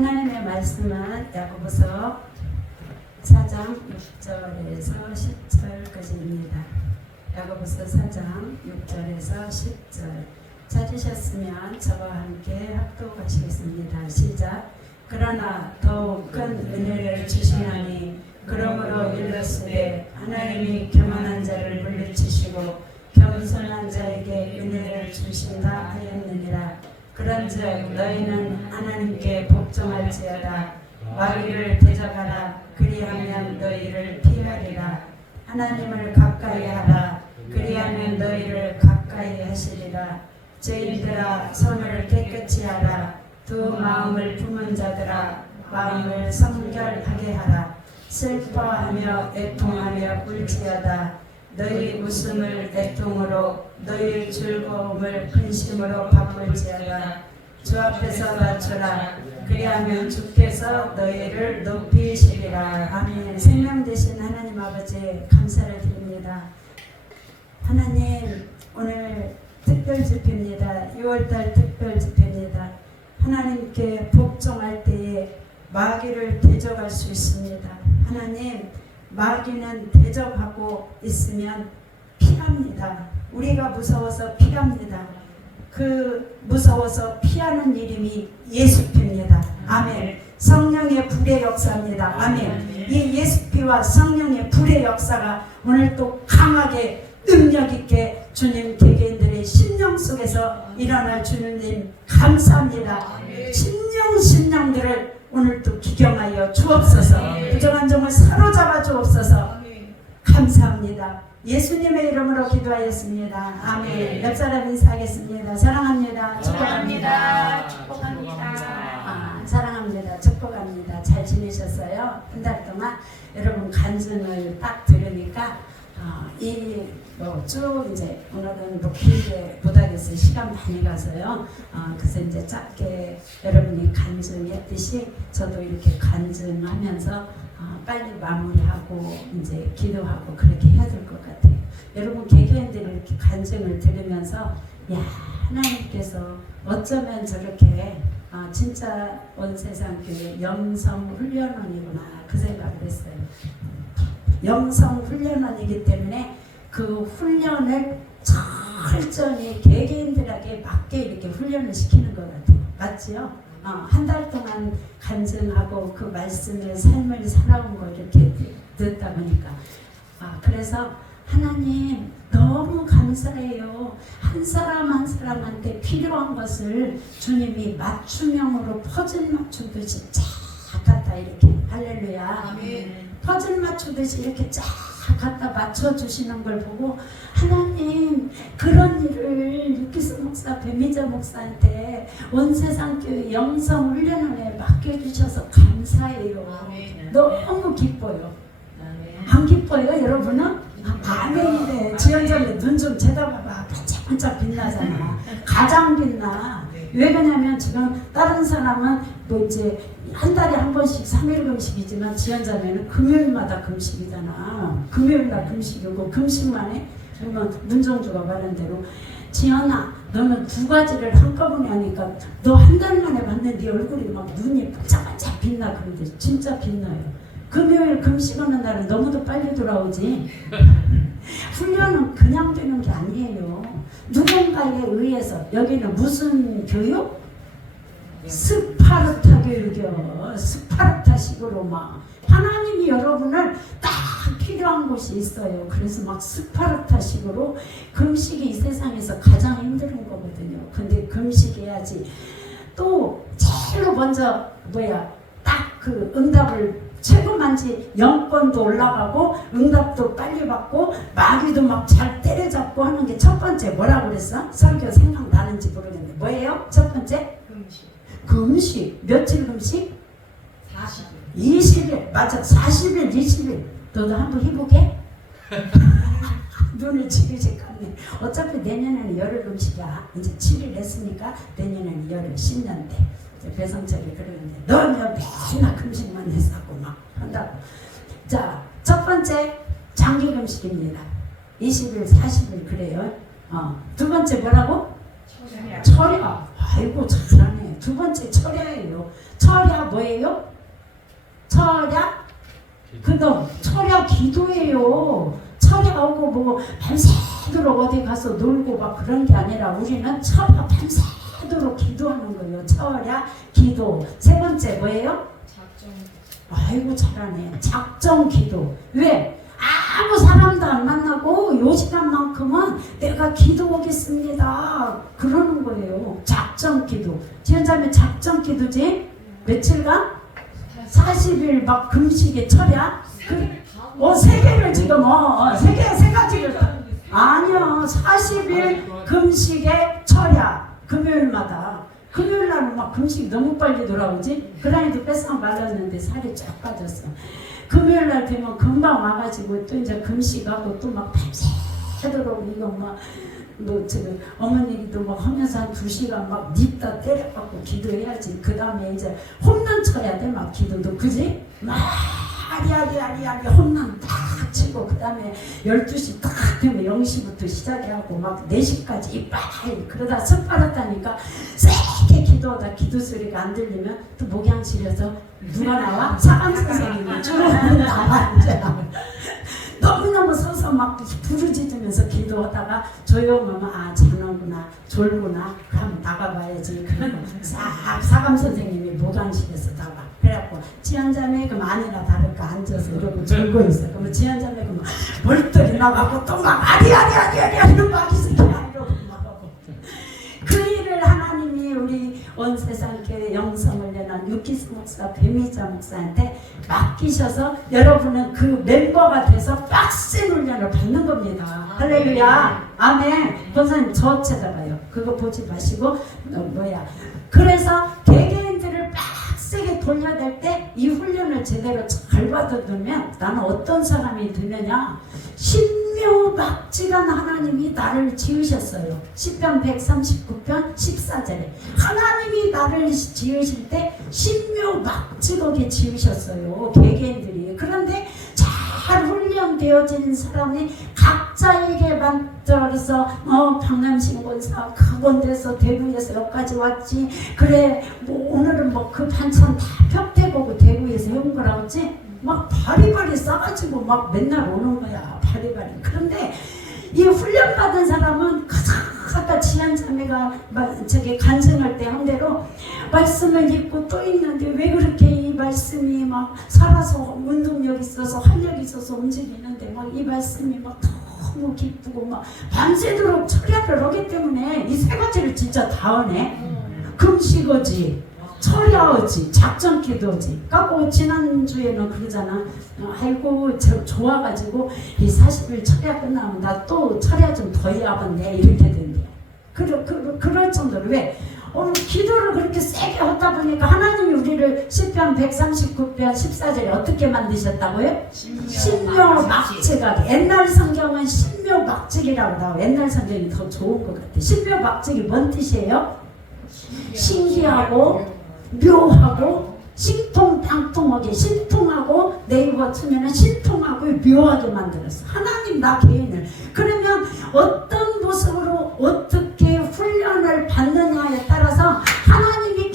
하나님의 말씀은 야고보서 4장 6절에서 10절까지입니다. 야고보서 4장 6절에서 10절 찾으셨으면 저와 함께 합독하시겠습니다. 시작. 그러나 더욱 큰 은혜를 주시나니 그러므로 일렀으되 하나님이 교만한 자를 물리치시고 겸손한 자에게 은혜를 주신다 하였느니라. 그런즉 너희는 하나님께 복종할지어다. 마귀를 대적하라. 그리하면 너희를 피하리라. 하나님을 가까이 하라. 그리하면 너희를 가까이 하시리라. 죄인들아 손을 깨끗이 하라. 두 마음을 품은 자들아 마음을 성결하게 하라. 슬퍼하며 애통하며 울지어다. 너희 웃음을 애통으로 너희 즐거움을 근심으로 바꿀지어다. 주 앞에서 낮추라. 그리하면 주께서 너희를 높이시리라. 아멘. 생명 되신 하나님 아버지 감사를 드립니다. 하나님 오늘 특별 집회입니다. 6월달 특별 집회입니다. 하나님께 복종할 때에 마귀를 대적할 수 있습니다. 하나님 마귀는 대적하고 있으면 피합니다. 우리가 무서워서 피합니다. 그 무서워서 피하는 이름이 예수피입니다. 아멘. 성령의 불의 역사입니다. 아멘. 이 예수피와 성령의 불의 역사가 오늘 또 강하게 능력 있게 주님 개개인들의 심령 속에서 일어날 주님 감사합니다. 심령들을 오늘 또 기경하여 주옵소서. 부정한 종을 사로잡아 주옵소서. 감사합니다. 예수님의 이름으로 기도하였습니다. 아멘. 옆 사람 인사하겠습니다. 사랑합니다. 축복합니다. 축복합니다. 사랑합니다. 축복합니다. 잘 지내셨어요? 한 달 동안 여러분 간증을 딱 들으니까 쭉 이제 오늘은 뭐 길게 못하겠어요. 시간 많이 가서요. 그래서 이제 짧게 여러분이 간증했듯이 저도 이렇게 간증하면서 빨리 마무리하고 이제 기도하고 그렇게 해야 될 것 같아요. 여러분 개개인들이 이렇게 간증을 들으면서 야 하나님께서 어쩌면 저렇게 진짜 온 세상 교회 영성 훈련원이구나 그 생각을 했어요. 영성 훈련원이기 때문에 그 훈련을 철저히 개개인들에게 맞게 이렇게 훈련을 시키는 것 같아요. 맞지요? 한 달 동안 간증하고 그 말씀을 삶을 살아온 거 이렇게 듣다 보니까 그래서 하나님 너무 감사해요. 한 사람 한 사람한테 필요한 것을 주님이 맞춤형으로 퍼즐 맞추듯이 쫙 갖다 이렇게 할렐루야. 아멘. 퍼즐 맞추듯이 이렇게 쫙 갖다 맞춰주시는 걸 보고 하나님 그런 일을 유키스 목사, 배미자 목사한테 온 세상 교회 영성 훈련원에 맡겨주셔서 감사해요. 아멘. 너무 기뻐요. 아멘. 안 기뻐요 여러분은? 아멘이래. 지연자매 눈 좀 쳐다봐봐. 반짝반짝 빛나잖아. 가장 빛나. 왜 그러냐면 지금 다른 사람은 뭐 이제 한 달에 한 번씩 3일 금식이지만 지연자매는 금요일마다 금식이잖아. 금요일날 금식이고 금식만 해. 그러면 문정주가 말한 대로 지연아 너는 두 가지를 한꺼번에 하니까 너 한 달 만에 봤는데 네 얼굴이 막 눈이 반짝반짝 빛나. 그런데 진짜 빛나요. 금요일 금식하는 날은 너무도 빨리 돌아오지. 훈련은 그냥 되는 게 아니에요. 누군가에 의해서. 여기는 무슨 교육? 스파르타 교육이요. 스파르타식으로 막 하나님이 여러분을 딱 필요한 곳이 있어요. 그래서 막 스파르타식으로 금식이 이 세상에서 가장 힘든 거거든요. 근데 금식해야지. 또 제일로 먼저 딱 그 응답을 최고만지 영권도 올라가고 응답도 빨리 받고 마귀도 막 잘 때려잡고 하는 게 첫 번째. 뭐라고 그랬어? 설교 생각나는지 모르겠는데 뭐예요? 첫 번째? 금식. 며칠 금식? 40일. 20일. 맞아. 40일, 20일. 너도 한번 해보게? 눈을 지그시 감네. 어차피 내년에는 열흘 금식이야. 이제 7일 했으니까 내년에는 열흘 10년 돼. 배성철이 그러는데 너는 맨날 금식만 했었고 막 한다고. 자, 첫 번째 장기 금식입니다. 20일, 40일 그래요. 두 번째 뭐라고? 철야. 아이고 잘하네. 두 번째 철야예요. 철야 그래도 철야 기도예요. 철야하고 뭐 밤새도록 어디 가서 놀고 막 그런 게 아니라 우리는 철야 밤새도록 기도하는 거예요. 철야 기도. 세 번째 뭐예요? 작정. 아이고 잘하네. 작정 기도. 왜? 아무 사람도 안 만나고 요 시간만큼은 내가 기도하겠습니다 그러는 거예요. 작정 기도. 지연자매 작정 기도지? 며칠간? 40일 막 금식에 철야? 세 개를 지금 세 가지를 아니요 40일 금식에 철야 금요일마다 금요일 날은 막 금식이 너무 빨리 돌아오지. 그라니도 뺏어 말랐는데 살이 쫙 빠졌어. 금요일 날 되면 금방 와가지고 또 이제 금식하고 또 막 밤새도록 이거 막 뭐 지금 어머니도 막 하면서 한 2시간 막 닙다 때려갖고 기도해야지. 그 다음에 이제 홈런 쳐야 돼. 막 기도도 그지? 막 아리아리 홈런 딱 치고 그 다음에 12시 딱 되면 0시부터 시작해하고 막 4시까지 이빨 그러다 습관했다니까 세게 기도하다 기도 소리가 안 들리면 또 목양실에서 누가 나와? 사감 선생님이 쭉 나와 이제 너무너무 서서 막 부르짖으면서 기도하다가 조용하면 아 자는구나 졸구나 그럼 나가봐야지. 그러면 싹 사감 선생님이 목양실에서 나와. 그래갖고 지연자매 그럼 아니나 다를까 앉아서 이러고 졸고 있어. 그러면 지연자매 그럼 벌떡이 나가고 또 막 아리 막 이러고 나가고 그 일을 하나님이 우리 온 세상 교회 영성을 내는 유키스 목사 배미자 목사한테 맡기셔서 여러분은 그 멤버가 돼서 빡센 훈련을 받는 겁니다. 할렐루야 아멘. 권사님 저 쳐다봐요. 그거 보지 마시고 그래서 개개인들을 빡세게 돌려야 될 때 이 훈련을 제대로 잘 받아두면 나는 어떤 사람이 되느냐. 신묘막지간 하나님이 나를 지으셨어요. 시편 139편 14절에 하나님이 나를 지으실 때 신묘막지하게 지으셨어요. 개개인들이. 그런데 잘 훈련되어진 사람이 각자에게 만들어서 박남신권사 강원대에서 대구에서 여기까지 왔지. 그래 뭐 오늘은 뭐 그 반찬 다 펴대보고 대구에서 해온 거라고 했지. 막 바리바리 싸가지고 막 맨날 오는 거야. 바리바리. 그런데 이 훈련받은 사람은 아까 지한자매가 저기 간증할 때 한 대로 말씀을 읽고 또 읽는데 왜 그렇게 이 말씀이 막 살아서 운동력 있어서 활력 있어서 움직이는데 막 이 말씀이 막 너무 기쁘고 막 밤새도록 철야를 하기 때문에 이 세 가지를 진짜 다 하네. 금식어지 철야어지 작전기도지. 까고 지난주에는 그러잖아. 아이고 좋아가지고 이 40일 철야 끝나면 나 또 철야 좀 더 해야겠네 이렇게 된대. 그럴 정도로 왜? 기도를 그렇게 세게 하다 보니까 하나님이 우리를 시편 139편 14절에 어떻게 만드셨다고요? 신묘막지가. 옛날 성경은 신묘막지라고 나와. 옛날 성경이 더 좋은 것 같아. 신묘막지이 뭔 뜻이에요? 신기하고 묘하고 신통방통하게. 신통하고 네이버 치면은 신통하고 묘하게 만들었어. 하나님 나 개인을. 그러면 어떤 모습으로 어떻게 훈련을 받느냐에 따라서 하나님이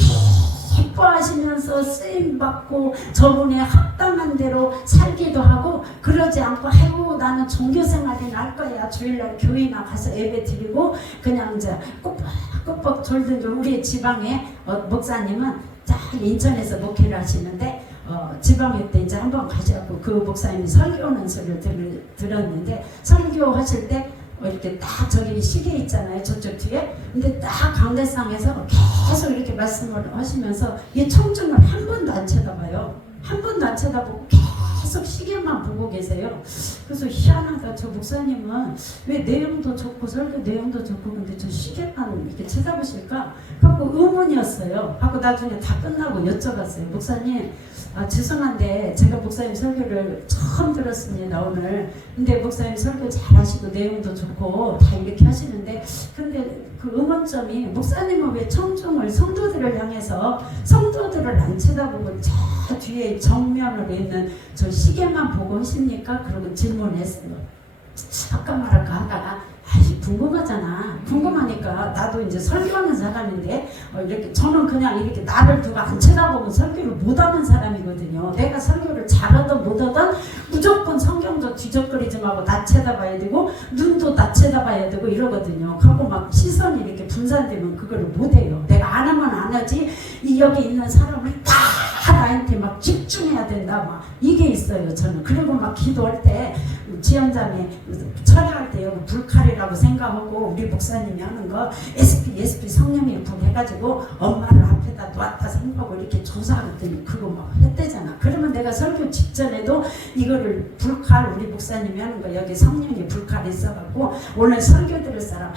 기뻐하시면서 쓰임받고 저분의 합당한 대로 살기도 하고 그러지 않고 아이고 나는 종교생활이 날 거야. 주일날 교회나 가서 예배 드리고 그냥 이제 꾹꾹 졸든지. 우리 지방에 목사님은 인천에서 목회를 하시는데 지방에 때 이제 한번 가셔갖고 그 목사님이 설교하는 소리를 들었는데 설교하실 때 이렇게 딱 저기 시계 있잖아요 저쪽 뒤에. 근데 딱 강대상에서 계속 이렇게 말씀을 하시면서 이 청중을 한 번도 안 쳐다봐요. 한 번도 안 쳐다보고 계속 시계만 보고 계세요. 그래서 희한하다. 저 목사님은 왜 내용도 좋고 설교 내용도 좋고 근데 저 시계만 이렇게 쳐다보실까 하고 의문이었어요. 하고 나중에 다 끝나고 여쭤봤어요. 목사님 죄송한데 제가 목사님 설교를 처음 들었습니다 오늘. 근데 목사님 설교 잘하시고 내용도 좋고 다 이렇게 하시는데 근데 그 의문점이 목사님은 왜 청중을 성도들을 향해서 성도들을 안 쳐다보고 저 뒤에 정면으로 있는 저 시계만 보고 하십니까? 그러고 질문했어요. 아까 말할까 하다가 궁금하잖아. 궁금하니까 나도 이제 설교하는 사람인데 이렇게 저는 그냥 이렇게 나를 누가 안 쳐다보면 설교를 못하는 사람이거든요. 내가 설교를 잘하든 못하든 무조건 성경도 뒤적거리지 말고 나 쳐다봐야 되고 눈도 나 쳐다봐야 되고 이러거든요. 하고 막 시선이 이렇게 분산되면 그걸 못해요. 내가 안 하면 안 하지 여기 있는 사람을 다 나한테 막 집중해야 된다 막 이게 있어요. 저는 그리고 막 기도할 때 지연자매 처리할 때 여기 불칼이라고 생각하고 우리 목사님이 하는 거 SP 성령의 불 해가지고 엄마를 앞에다 놨다 생각하고 이렇게 조사하더니 그거 막 했대잖아. 그러면 내가 설교 직전에도 이거를 불칼 우리 목사님이 하는 거 여기 성령의 불칼이 있어갖고 오늘 설교 들을 사람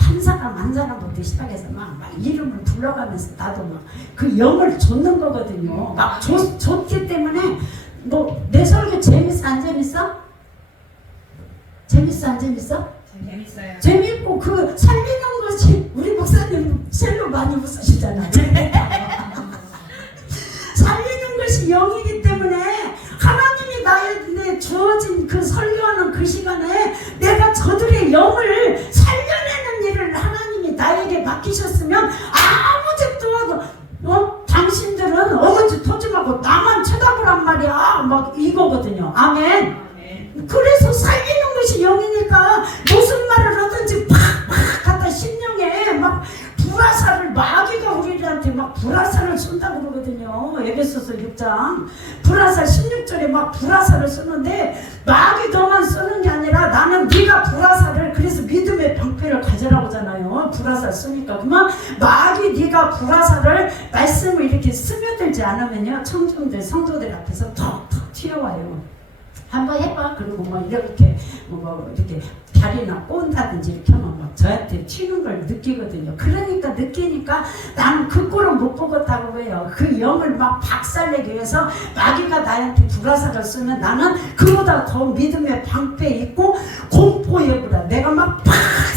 한 사람부터 시작해서 막 이름을 불러가면서 나도 막 그 영을 줬는 거거든요. 막 줬기 때문에 뭐 내 설교 재밌어 안 재밌어? 재밌어 안 재밌어? 재밌어요. 재밌고 그 살리는 것이 우리 목사님 셀로 많이 웃으시잖아요. 살리는 것이 영이기 때문에 하나님이 나에게 주어진 그 설교하는 그 시간에 내가 저들의 영을 살려내는 일을 하나님이 나에게 맡기셨으면 아무 짓도 당신들은 어머지 토지 말고 나만 쳐다보란 말이야 막 이거거든요. 아멘. 그래서 살리는 것이 영이니까 무슨 말을 하든지 팍팍 갖다 심령에 막 불화살을 마귀가 우리한테 막 불화살을 쏜다고 그러거든요. 에베소서 6장 불화살 16절에 막 불화살을 쏘는데 마귀 너만 쏘는 게 아니라 나는 네가 불화살을 그래서 믿음의 방패를 가져라고 하잖아요. 불화살 쏘니까 그러면 마귀 네가 불화살을 말씀을 이렇게 스며들지 않으면요 청중들 성도들 앞에서 턱턱 튀어와요. 한번 해봐. 그리고 뭐 이렇게 이렇게 다리나 꼰다든지 이렇게 하면 막 저한테 튀는 걸 느끼거든요. 그러니까 느끼니까 나는 그 꼴은 못 보겠다고 해요. 그 영을 막 박살내기 위해서 마귀가 나한테 불화살을 쏘면 나는 그보다 더 믿음의 방패 있고 공포에 불화 내가 막 팍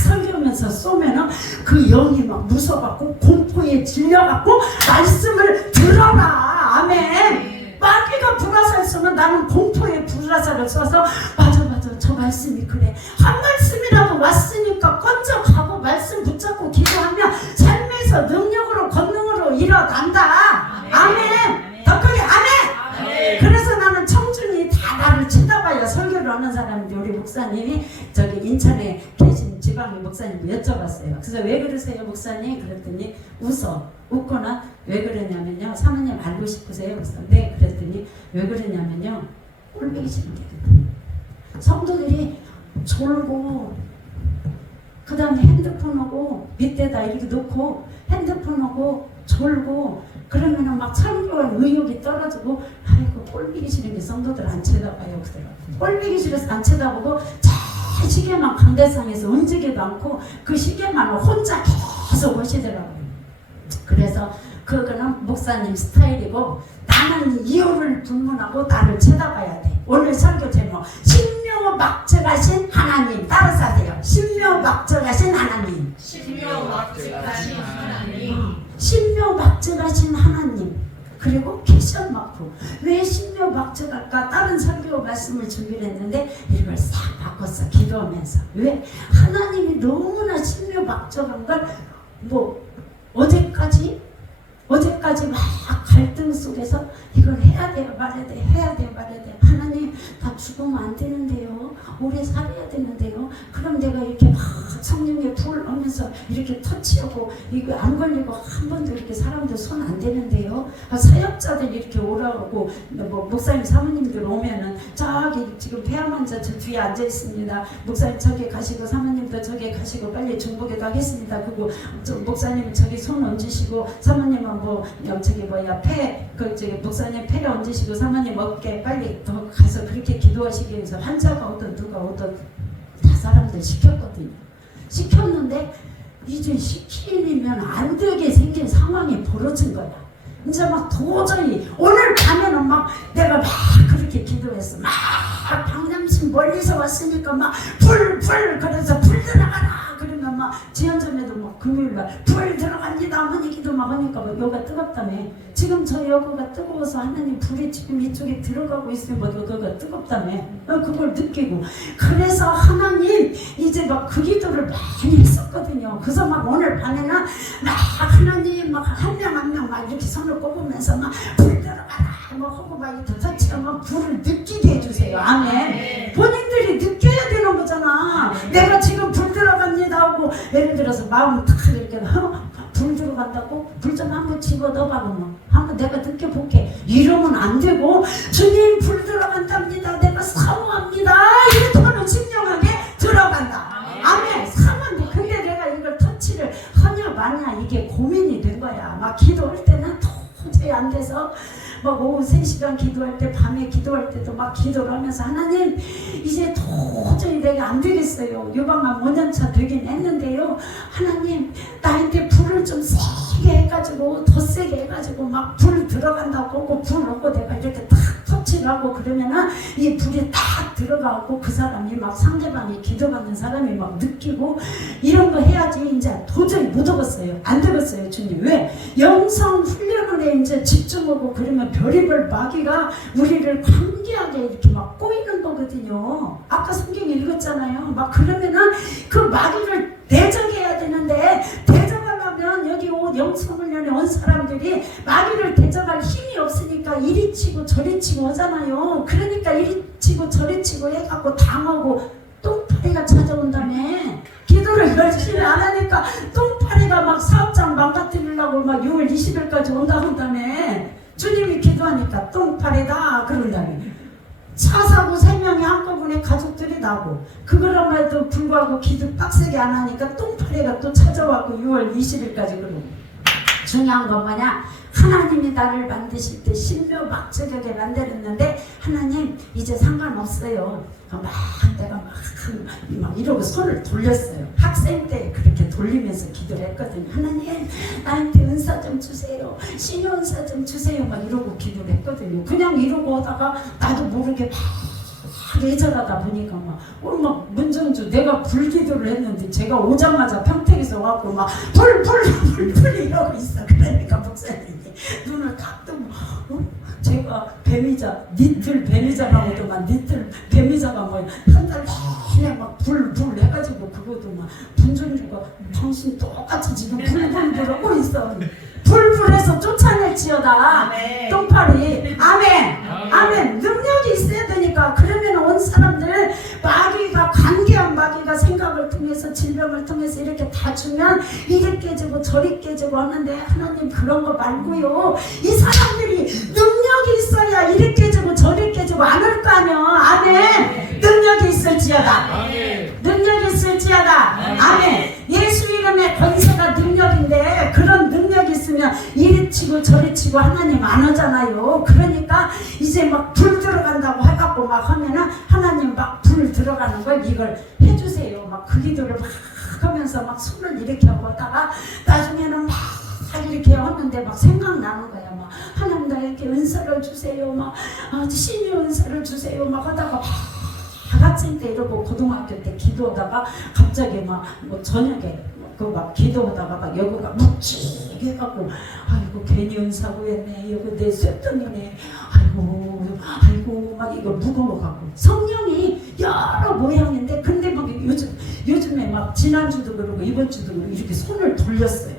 설교하면서 쏘면은 그 영이 막 무서워갖고 공포에 질려갖고 말씀을 들어라. 아멘. 마귀가 불화살 쏘면 나는 공포에 불화살을 쏴서 맞아 저 말씀이 그래 한 말씀이라도 왔으니까 건져가고 말씀 붙잡고 기도하면 삶에서 능력으로 권능으로 일어난다. 아멘. 더 크게 아멘. 그래서 나는 청중이 다 나를 쳐다봐요. 설교를 하는 사람인데 우리 목사님이 저기 인천에 계신 지방의 목사님 여쭤봤어요. 그래서 왜 그러세요 목사님? 그랬더니 웃거나 왜 그러냐면요 사모님 알고 싶으세요? 그래서 네. 그랬더니 왜 그러냐면요 꼴보기 싫은 게 성도들이 졸고 그 다음에 핸드폰하고 밑에다 이렇게 놓고 핸드폰하고 졸고 그러면은 막 설교할 의욕이 떨어지고 아이고 꼴보기 싫은 게 성도들 안 쳐다봐요 그러더라고요. 꼴보기 싫어서 안 쳐다보고 제 시계만 강대상에서 움직이지도 않고 그 시계만 혼자 계속 하시더라고요. 그래서 그거는 목사님 스타일이고 나는 이유를 불문하고 나를 쳐다봐야 돼. 오늘 설교 제목 신묘막측하신 하나님 따라서 하세요. 신묘막측하신 하나님. 신묘막측하신 하나님. 신묘막측하신 하나님. 그리고 캐션 마크. 왜 신묘막측할까? 다른 설교 말씀을 준비를 했는데 이걸 싹 바꿨어. 기도하면서. 왜? 하나님이 너무나 신묘막측한 걸 어제까지 막 갈등 속에서 이걸 해야 돼요 말해야 돼 하나님 나 죽으면 안 되는데요 오래 살아야 되는데요 그럼 내가 이렇게 막 성령의 불 하면서 이렇게 터치하고 이거 안 걸리고 한 번도 이렇게 사람들 손 안 대는데요 사역자들 이렇게 오라고 목사님 사모님들 오면은 저기 지금 폐암환자 저 뒤에 앉아 있습니다 목사님 저기 가시고 사모님도 저기 가시고 빨리 중보기도 하겠습니다 그리고 목사님 저기 손 얹으시고 사모님은 목사님 폐를 얹으시고 사모님 어깨 빨리 더 가서 그렇게 기도하시기 위해서 환자가 오든 누가 오든 다 사람들 시켰거든요. 시켰는데 이제 시키면 안 되게 생긴 상황이 벌어진 거야. 이제 막 도저히 오늘 가면은 막 내가 막 그렇게 기도했어. 막 방장신 멀리서 왔으니까 막 불 그래서 불 들어가라 그러면 막 지연점에도 막 금요일날 불 들어갑니다 어머니 기도 막 하니까 뭐 여기가 뜨겁다며. 지금 저 여기가 뜨거워서 하나님 불이 지금 이쪽에 들어가고 있으면 뭐 여기가 뜨겁다며. 그걸 느끼고 그래서 하나님 이제 막 그 기도를 많이 했었거든요. 그래서 막 오늘 밤에는 막 하나님 막 한 명 한 명 막 이렇게 손을 꼽으면서 막 불 들어가라 뭐 하고 막 이렇게 터치하면 불을 느끼게 해주세요. 아멘. 본인들이 느껴야 되는 거잖아. 내가 지금 불 들어갑니다 하고 예를 들어서 마음 탁 이렇게 불 들어간다고 불 좀 한번 집어 넣어봐 그러면 한번 내가 느껴볼게 이러면 안 되고 주님 불 들어간답니다 내가 사모합니다 이렇게 신령하게 들어간다. 아멘. 사모한다. 근데 내가 이걸 터치를 하냐 마냐 이게 고민이 된 거야. 막 기도할 때는 도저히 안 돼서 막 오후 3시간 기도할 때 밤에 기도할 때도 막 기도를 하면서 하나님 이제 도저히 내가 안 되겠어요. 유방암 5년차 되긴 했는데요. 하나님 나한테 불을 좀 세게 해가지고 더 세게 해가지고 막 불 들어간다고 하고 불 넣고 내가 이렇게 딱 터치를 하고 그러면은 이 불이 딱 들어가고 그 사람이 막 상대방이 기도받는 사람이 막 느끼고 이런 거 해야지 이제 도저히 못 하겠어요. 안 되겠어요 주님. 왜? 영성 훈련에 이제 집중하고 그러면 별의별 마귀가 우리를 관계하게 이렇게 막 꼬이는 거거든요. 아까 성경 읽었잖아요. 막 그러면은 그 마귀를 대적해야 되는데 대적하려면 여기 영성훈련에 온 사람들이 마귀를 대적할 힘이 없으니까 이리 치고 저리 치고 하잖아요. 그러니까 이리 치고 저리 치고 해갖고 당하고 똥파리가 찾아온다며. 기도를 열심히 안 하니까 똥파리가 막 사업장 망가뜨리려고 막 6월 20일까지 온다며. 주님이 기도하니까 똥파리다 그런다며. 차 사고 3명이 한꺼번에 가족들이 나고 그거럼에도 불구하고 기도 빡세게 안 하니까 똥파리가 또 찾아왔고 6월 20일까지 그러고. 중요한 건 뭐냐? 하나님이 나를 만드실 때 신묘막저격에 만들었는데 하나님 이제 상관없어요. 막 내가 막 이러고 손을 돌렸어요. 학생 때 그렇게 돌리면서 기도를 했거든요. 하나님 나한테 은사 좀 주세요. 신유 은사 좀 주세요. 막 이러고 기도를 했거든요. 그냥 이러고 하다가 나도 모르게 막 예절하다 보니까 막 문정주 내가 불기도를 했는데 제가 오자마자 평택에서 와갖고 막 불 이러고 있어. 그러니까 목사님이 눈을 딱 뜨고 제가 뱀이자 니틀 뱀이자라고도만 니틀 뱀이자가 뭐 한 달 내내 막 불 해가지고 그것도 막 분전주가 당신 똑같이 지금 불하고 있어. 불해서 쫓아낼지어다. 아멘. 똥파리. 아멘. 능력이 있어야 되니까. 그러면 온 사람들 마귀가 관계한 마귀가 생각을 통해서 질병을 통해서 이렇게 다 주면 이리 깨지고 저리 깨지고 하는데 하나님 그런 거 말고요. 이 사람들이 능력이 있어야 이리 깨지고 저리 깨지고 안 할 거 아니야. 아멘. 능력이 있을지어다. 능력이 있을지어다. 아멘. 예수 이름의 권세가 능력인데 그런 능력이 있으면 이리 치고 저리 치고 하나님 안 하잖아요. 그러니까 이제 막 불 들어간다고 해갖고 막 하면은 하나님 막 불 들어가는 걸 이걸 해주세요. 막 그 기도를 막 하면서 막 손을 이렇게 하고 하다가 나중에는 막 이렇게 하는데 막 생각나는 거야. 막 하나님 나에게 은사를 주세요. 막 신유 은사를 주세요. 막 하다가 학생 때 이러고 고등학교 때 기도하다가 갑자기 막 저녁에 그 막 기도하다가 막 여기가 묵직해갖고 아이고 괜히 은사 구했네. 여기 내 쇳덩이네. 아이고 막 이거 무거워갖고 성령이 여러 모양인데 근데 막 요즘에 막 지난주도 그러고 이번 주도 그러고 이렇게 손을 돌렸어요.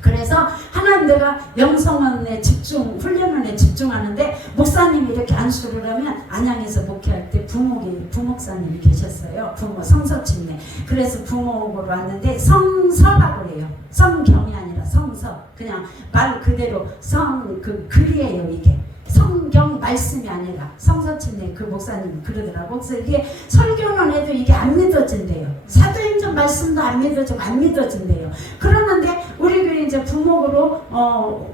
그래서 하나님 내가 영성원에 집중 훈련원에 집중하는데 목사님이 이렇게 안수를 하면 안양에서 목회할 때 부목사님이 계셨어요. 부모 성서침례. 그래서 부목으로 왔는데 성서라고 그래요. 성경이 아니라 성서. 그냥 말 그대로 그 글이에요 이게. 성경 말씀이 아니라 성서침례 그 목사님이 그러더라고. 그래서 이게 설교는 해도 이게 안 믿어진대요. 사도행전 말씀도 안 믿어진대요. 그러는데 우리 교회 이제 부목으로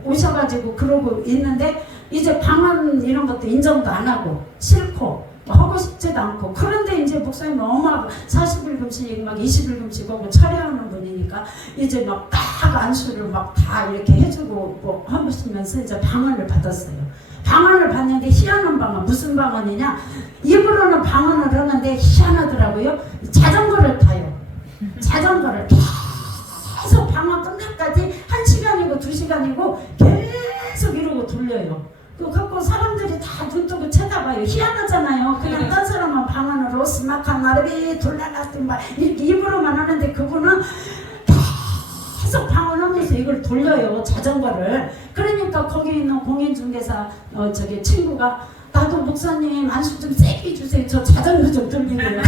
오셔가지고 그러고 있는데 이제 방언 이런 것도 인정도 안 하고 싫고 하고 싶지도 않고 그런데 이제 목사님은 어마어마 40일 금식 막 20일 금식 하고 차려하는 분이니까 이제 막 딱 안수를 막 다 이렇게 해주고 뭐 하시면서 이제 방언을 받았어요. 방언을 받는데 희한한 방언. 무슨 방언이냐? 입으로는 방언을 하는데 희한하더라고요. 자전거를 타요. 자전거를 계속 방학 끝날까지 1시간이고 2시간이고 계속 이러고 돌려요. 그 갖고 사람들이 다 눈뜨고 쳐다봐요. 희한하잖아요. 그냥 딴 사람은 방안으로 스마카 나르비 돌라라든 막 이렇게 입으로만 하는데 그분은 계속 방언하면서 이걸 돌려요. 자전거를. 그러니까 거기 있는 공인중개사 저기 친구가 나도 목사님 안수 좀 세게 해주세요. 저 자전거 좀 돌리네요.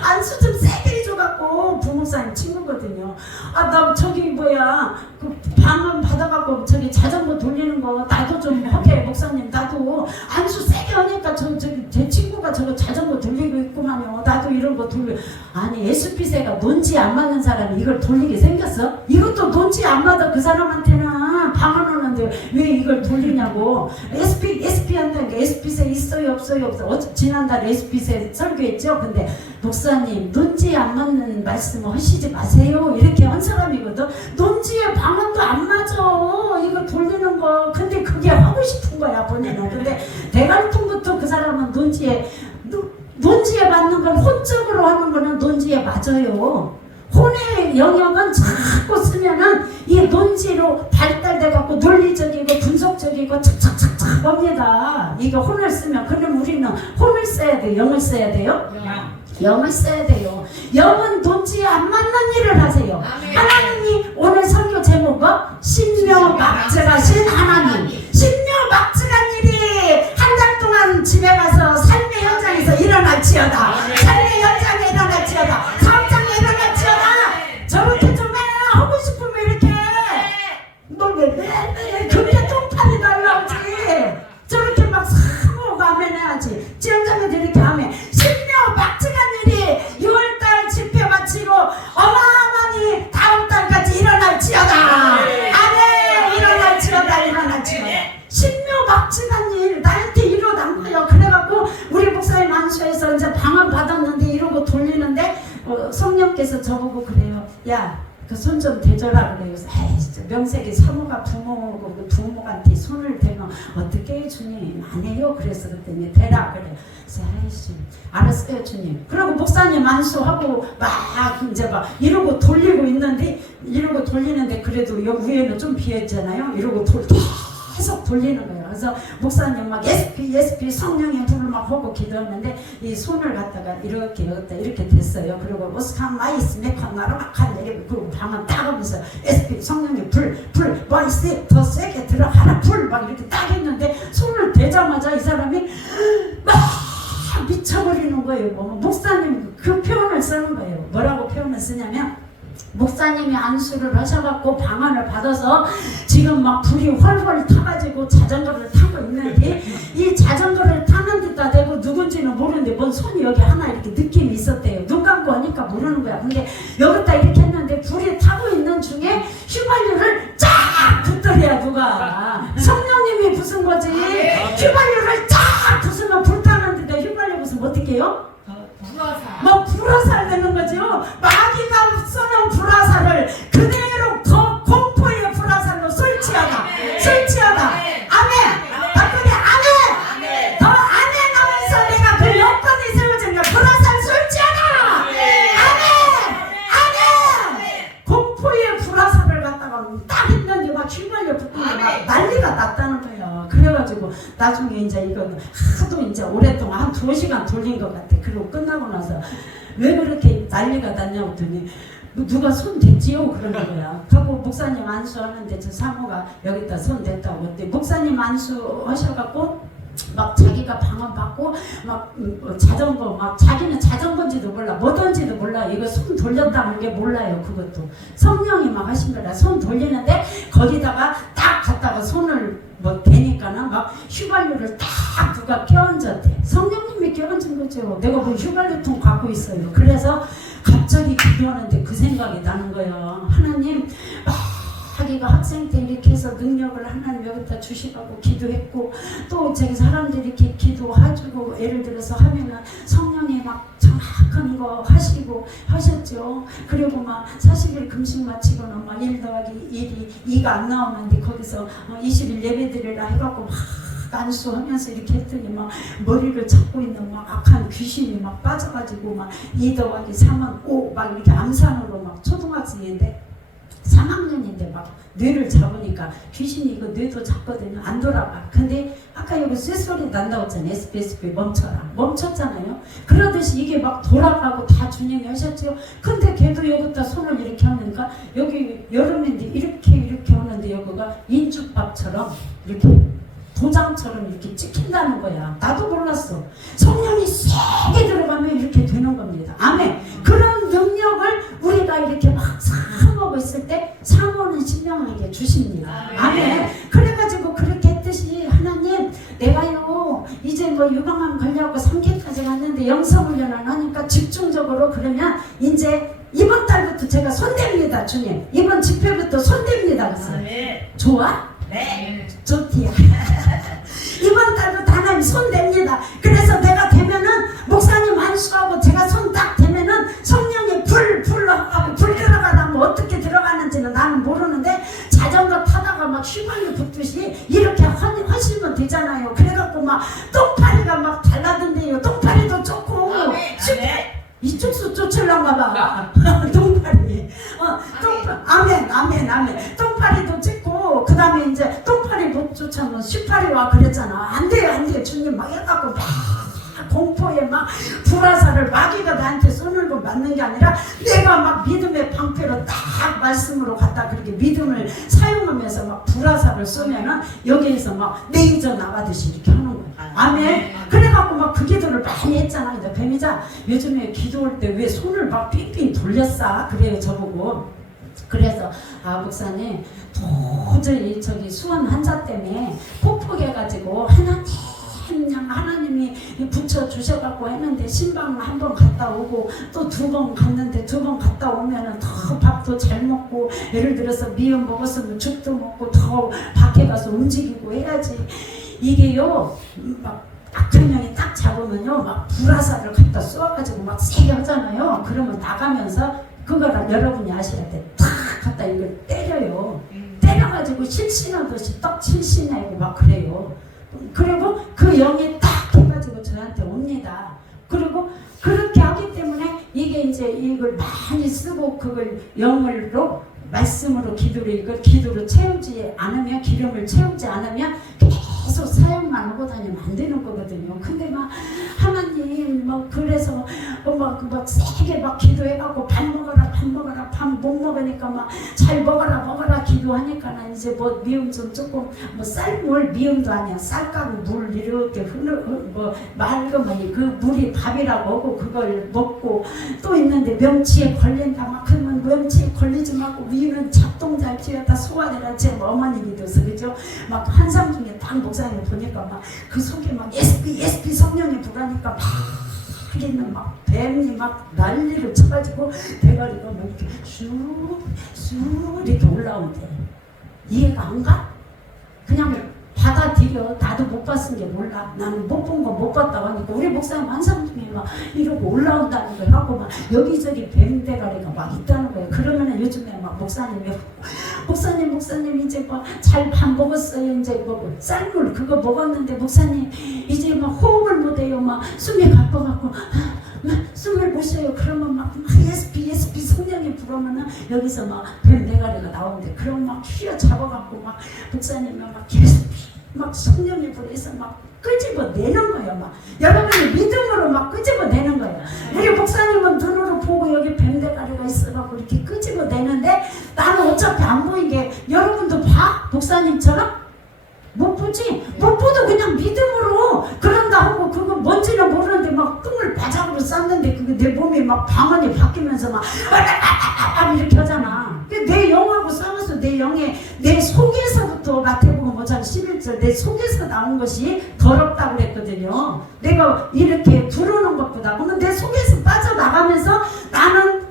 안수 좀 세게 해줘갖고 부목사님 친구거든요. 아 나 저기 뭐야 그 방언 받아갖고 저기 자전거 돌리는 거 나도 좀 하게 목사님. 나도 안수 세게 하니까 저기 제 친구가 저거 자전거 돌리고 있구만요. 나도 이런 거 돌려. 아니 SP세가 논지에 안 맞는 사람이 이걸 돌리게 생겼어? 이것도 논지에 안 맞아. 그 사람한테는 방언하는데 왜 이걸 돌리냐고. SP 한다니까 SP세 있어요 없어요 없어. 지난달에 SP세 설교했죠. 근데 목사님 논지에 안 맞는 말씀을 하시지 마세요. 이렇게 한 사람이거든. 논지에 방언도 안 맞아. 이거 돌리는 거. 근데 그게 하고 싶은 거야 본인은. 근데 대갈통부터 그 사람은 논지에 맞는 건 혼적으로 하는 거는 논지에 맞아요. 혼의 영역은 자꾸 쓰면은 이 논지로 발달돼 갖고 논리적이고 분석적이고 착착착착 합니다. 이거 혼을 쓰면. 그럼 우리는 혼을 써야 돼요? 영을 써야 돼요? 영을 써야 돼요. 영은 논지에 안 맞는 일을 하세요. 하나님이 오늘 설교 제목은 신묘막측하신 하나님. 신묘막측한 일이 한 달 동안 집에 가서 삶의 현장에서 일어날지어다. 삶의 현장에 일어날지어다. 사업장에 일어날지어다. 저렇게 좀 해. 하고 싶으면 이렇게 너 왜 그게 똥판이 날라오지. 저렇게 막 사고 아멘 해야지. 지원장에도 이렇게 하면 신묘막측한 일이 6월달 집회 마치고 어마어마니 다음 달까지 일어날지어다. 아멘. 일어날지어다. 일어날지어다. 신묘막측한 일 나한테 일어난 거예요. 그래갖고 우리 목사님 안수에서 이제 방언 받았는데 이러고 돌리는데 성령께서 저보고 그래요. 야 그 손 좀 대줘라 그래요. 명색이 사모가 부모고 그 부모한테 손을 대면 어떻게 해 주님 안 해요. 그래서 그랬더니 대라 그래. 아이씨 알았어요 주님. 그리고 목사님 안수하고 막 이제 막 이러고 돌리고 있는데 이러고 돌리는데 그래도 여기 위에는 좀 비었잖아요. 이러고 계속 돌리는 거예요. 그래서 목사님 막 SP 성령의 불을 막 하고 기도했는데 이 손을 갖다가 이렇게 여기다 이렇게 됐어요. 그리고 오스칸 마이스 메칸 나라마칸 내리고 그리고 방언 딱 하면서 SP 성령의 불 마이스 더 세게 들어가라 불 막 이렇게 딱 했는데 손을 대자마자 이 사람이 막 미쳐버리는 거예요. 목사님 그 표현을 쓰는 거예요. 뭐라고 표현을 쓰냐면 목사님이 안수를 하셔갖고 방언을 받아서 지금 막 불이 훨훨 타가지고 자전거를 타고 있는데 이 자전거를 타는 데다 대고 누군지는 모르는데 뭔 손이 여기 하나 이렇게 느낌이 있었대요. 눈 감고 하니까 모르는 거야. 근데 여기다 이렇게 했는데 불이 타고 있는 중에 휘발유를 쫙 붓더래야 누가. 성령님이 부순 거지. 휘발유를 쫙 부수면 불 타는데 휘발유 부수면 어떻게 해요? 막 불화살 되는 거죠. 마귀가 쏘는 불화살을 그대로 공포의 불화살로 쏠지어다. 쏠지어다. 아멘. 바꾸게 아멘. 더 아멘 하면서 내가 그 여건이 세워지니까 불화살 쏠지어다. 아멘. 공포의 불화살을 갖다가 딱 했는데 막 휘발유 붙고 막 난리가 났다는 거예요. 그래가지고 나중에 이제 이거 하도 이제 오랫동안 한 2시간 돌린 것 같아. 그리고 끝나고 나서 왜 그렇게 난리가 났냐고 했더니 누가 손 댔지요? 그러는 거야. 하고 목사님 안수하는데 저 사모가 여기다 손 댔다고 했더니 목사님 안수하셔갖고 막 자기가 방언 받고 막 자전거 막 자기는 자전거인지도 몰라 뭐든지도 몰라. 이거 손 돌렸다는 게 몰라요. 그것도 성령이 막 하신 거라. 손 돌리는데 거기다가 딱 갖다가 손을 뭐 대니까는 막 휘발유를 딱 누가 껴얹었대. 성령님이 껴얹은 거죠. 내가 뭐 휘발유통 갖고 있어요. 그래서 갑자기 기도하는데 그 생각이 나는 거예요. 하나님 자기가 학생 때 이렇게 해서 능력을 하나님 여기다 주시라고 기도했고 또 저기 사람들이 이렇게 기도해주고 예를 들어서 하면은 성령이 막 정확한 거 하시고 하셨죠. 그리고 막 40일 금식 마치고는 막 1 더하기 1이 2가 안 나오는데 거기서 20일 예배 드리라 해갖고 막 안수하면서 이렇게 했더니 막 머리를 잡고 있는 막 악한 귀신이 막 빠져가지고 막 2 더하기 3은 5 막 이렇게 암산으로 막 초등학생인데 3학년인데 막 뇌를 잡으니까 귀신이 이거 뇌도 잡거든요. 안 돌아가. 근데 아까 여기 쇠소리 난다고 했잖아요. SPSP 멈춰라. 멈췄잖아요. 그러듯이 이게 막 돌아가고 다 주님이 하셨죠. 근데 걔도 여기다 손을 이렇게 하니까 여기 여름인데 이렇게 하는데 여기가 인죽밥처럼 이렇게 도장처럼 이렇게 찍힌다는 거야. 나도 몰랐어. 성령이 세게 들어가면 이렇게 되는 겁니다. 아멘. 그런 능력을 우리가 이렇게 막 사모하고 있을 때 사모는 신령하게 주십니다. 아멘. 그래가지고 그렇게 했듯이 하나님 내가요 이제 뭐 유방암 걸려고 3기까지 갔는데 영성훈련을 하니까 집중적으로 그러면 이제 이번 달부터 제가 손댑니다. 주님 이번 집회부터 손댑니다. 그래서 좋아? 네. 좋디야. 이번 달부터 하나님 손 댑니다. 그래서 내가 되면은 목사님 안수하고 제가 손 딱 대면은 성령의 불 들어가다 뭐 어떻게 들어가는지는 나는 모르는데 자전거 타다가 막 휘발유 붙듯이 이렇게 하시면 되잖아요. 그래갖고 막 똥파리가 막 달라든대요. 똥파리도 좋고 이쪽수 쫓으려가 봐. 똥파리. 아멘. 똥파리도 찍고 그 다음에 이제 똥파리 못 쫓아면 슈파리 와 그랬잖아. 안 돼요. 주님 막 해갖고 막 공포에 막 불화살을 마귀가 나한테 쏘는 거 맞는 게 아니라 내가 막 믿음의 방패로 딱 말씀으로 갖다 그렇게 믿음을 사용하면서 막 불화살을 쏘면은 여기에서 막 레이저 나가듯이 이렇게 하는 거야. 아멘. 그래갖고 막 그 기도를 많이 했잖아. 근데 뱀이자 요즘에 기도할 때 왜 손을 막 삥삥 돌렸어? 그래요 저보고. 그래서 목사님 도저히 저기 수원 환자 때문에 폭폭해가지고 하나님이 붙여주셔갖고 했는데 신방 한 번 갔다 오고 또 2번 갔는데 2번 갔다 오면은 더 밥도 잘 먹고 예를 들어서 미음 먹었으면 죽도 먹고 더 밖에 가서 움직이고 해야지. 이게요 막 악천형이 딱 잡으면요 막 불화살을 갖다 쏘아가지고 막 세게 하잖아요. 그러면 나가면서 그거를 여러분이 아셔야 돼. 탁 갖다 이걸 때려요. 때려가지고 실신하듯이 떡 실신하고 막 그래요. 그리고 그 영이 딱 해가지고 저한테 옵니다. 그리고 그렇게 하기 때문에 이게 이제 이걸 많이 쓰고 그걸 영으로 말씀으로 기도로 채우지 않으면 기름을 채우지 않으면 계속 사용만 하고 다니면 안 되는 거거든요. 근데 막 하나님 막 그래서 막 세게 막 기도해갖고 밥 먹어라 밥 못 먹으니까 막 잘 먹어라 기도하니까 나 이제 뭐 미음 좀 조금 뭐 쌀물 미음도 아니야 쌀가루 물 이렇게 뭐 맑으면 그 물이 밥이라고 하고 그걸 먹고 또 있는데 명치에 걸린다 막 그러면 명치에 걸리지 말고 위는 작동 잘 튀었다 소화되라 제 어머님이 돼서 그죠 막 환상 중에 딱 목사님 보니까 막 그 속에 막 ESP 성령이 불하니까 막 있는 막 뱀이 막 난리를 쳐가지고 대가리가 뭐 이렇게 쑥 이렇게 올라온대. 이해가 안 가? 그냥 받아들여. 나도 못 봤은 게 몰라. 나는 못 본 거 못 봤다고 하니까 우리 목사님 환상 중에 막 이러고 올라온다는 걸 하고 막 여기저기 뱀 대가리가 막 있다는 거예요. 그러면은 요즘에 막 목사님 이제 뭐 잘 밥 먹었어요. 이제 뭐 쌀물 그거 먹었는데 목사님 이제 막 호흡을 못해요. 막 숨이 가빠갖고 숨을 못 쉬어요. 그러면 막 ESP 성령이 불으면은 여기서 막 뱀 대가리가 나오는데 그럼 막 휘어잡아갖고 막 목사님이 막 계속 막 성령이 불어서 막 끄집어내는 거예요. 막 여러분이 믿음으로 막 끄집어내는 거예요. 우리 목사님은 눈으로 보고 여기 뱀 대가리가 있어갖고 이렇게 끄집어내는데 나는 어차피 안 보이게 여러분도 봐? 목사님처럼? 못 보지? 못 보도 그냥 믿음으로 그런다 하고 그거 뭔지는 모르는데 막 똥을 바닥으로 쌌는데 그게 내 몸이 막 방언이 바뀌면서 막 이렇게 하잖아. 내 영하고 싸워서 내 영에 내 속에서부터 마태복음 5장 11절 내 속에서 나온 것이 더럽다고 그랬거든요. 내가 이렇게 부르는 것보다 그러면 내 속에서 빠져나가면서 나는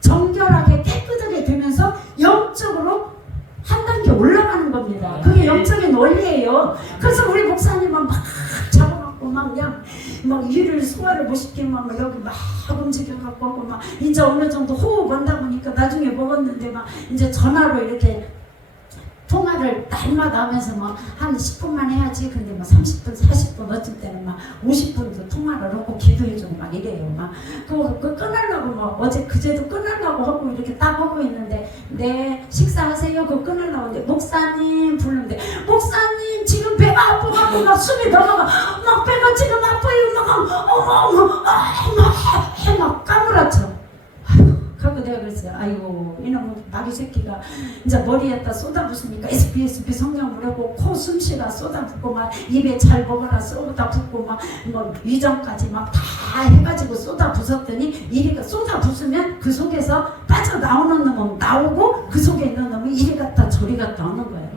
정결하게 깨끗하게 되면서 영적으로 한 단계 올라가는 겁니다. 그게 영적인 원리예요. 그래서 우리 목사님은 막 잡아갖고 막 그냥 막 일을 소화를 못 시키면 막 여기 막 움직여갖고 막 이제 어느 정도 호흡 한다 보니까 나중에 먹었는데 막 이제 전화로 이렇게 통화를 날마다 하면서 막 한 10분만 해야지. 근데 막 30분, 40분, 어쩔 때는 막 50분도 통화를 하고 기도해주고 막 이래요. 막 그거 끊으려고 막 어제 그제도 끊으려고 하고 이렇게 딱 하고 있는데 네 식사하세요. 그거 끊으려고 하는데 목사님 부르는데 목사님 지금 배가 아프고 막 숨이 넘어가 막 배가 지금 아파요. 막 까무라쳐. 하고 내가 그랬어요. 아이고 이놈의 마귀 새끼가 이제 머리에다 쏟아붓으니까 SPSP 성령을 하고 코 숨쉬라 쏟아붓고 막 입에 잘 먹어라 쏟아붓고 막 뭐 위장까지 막 다 해가지고 쏟아붓었더니 이리가 쏟아붓으면 그 속에서 빠져나오는 놈은 나오고 그 속에 있는 놈은 이리 갔다 저리 갔다 오는 거예요.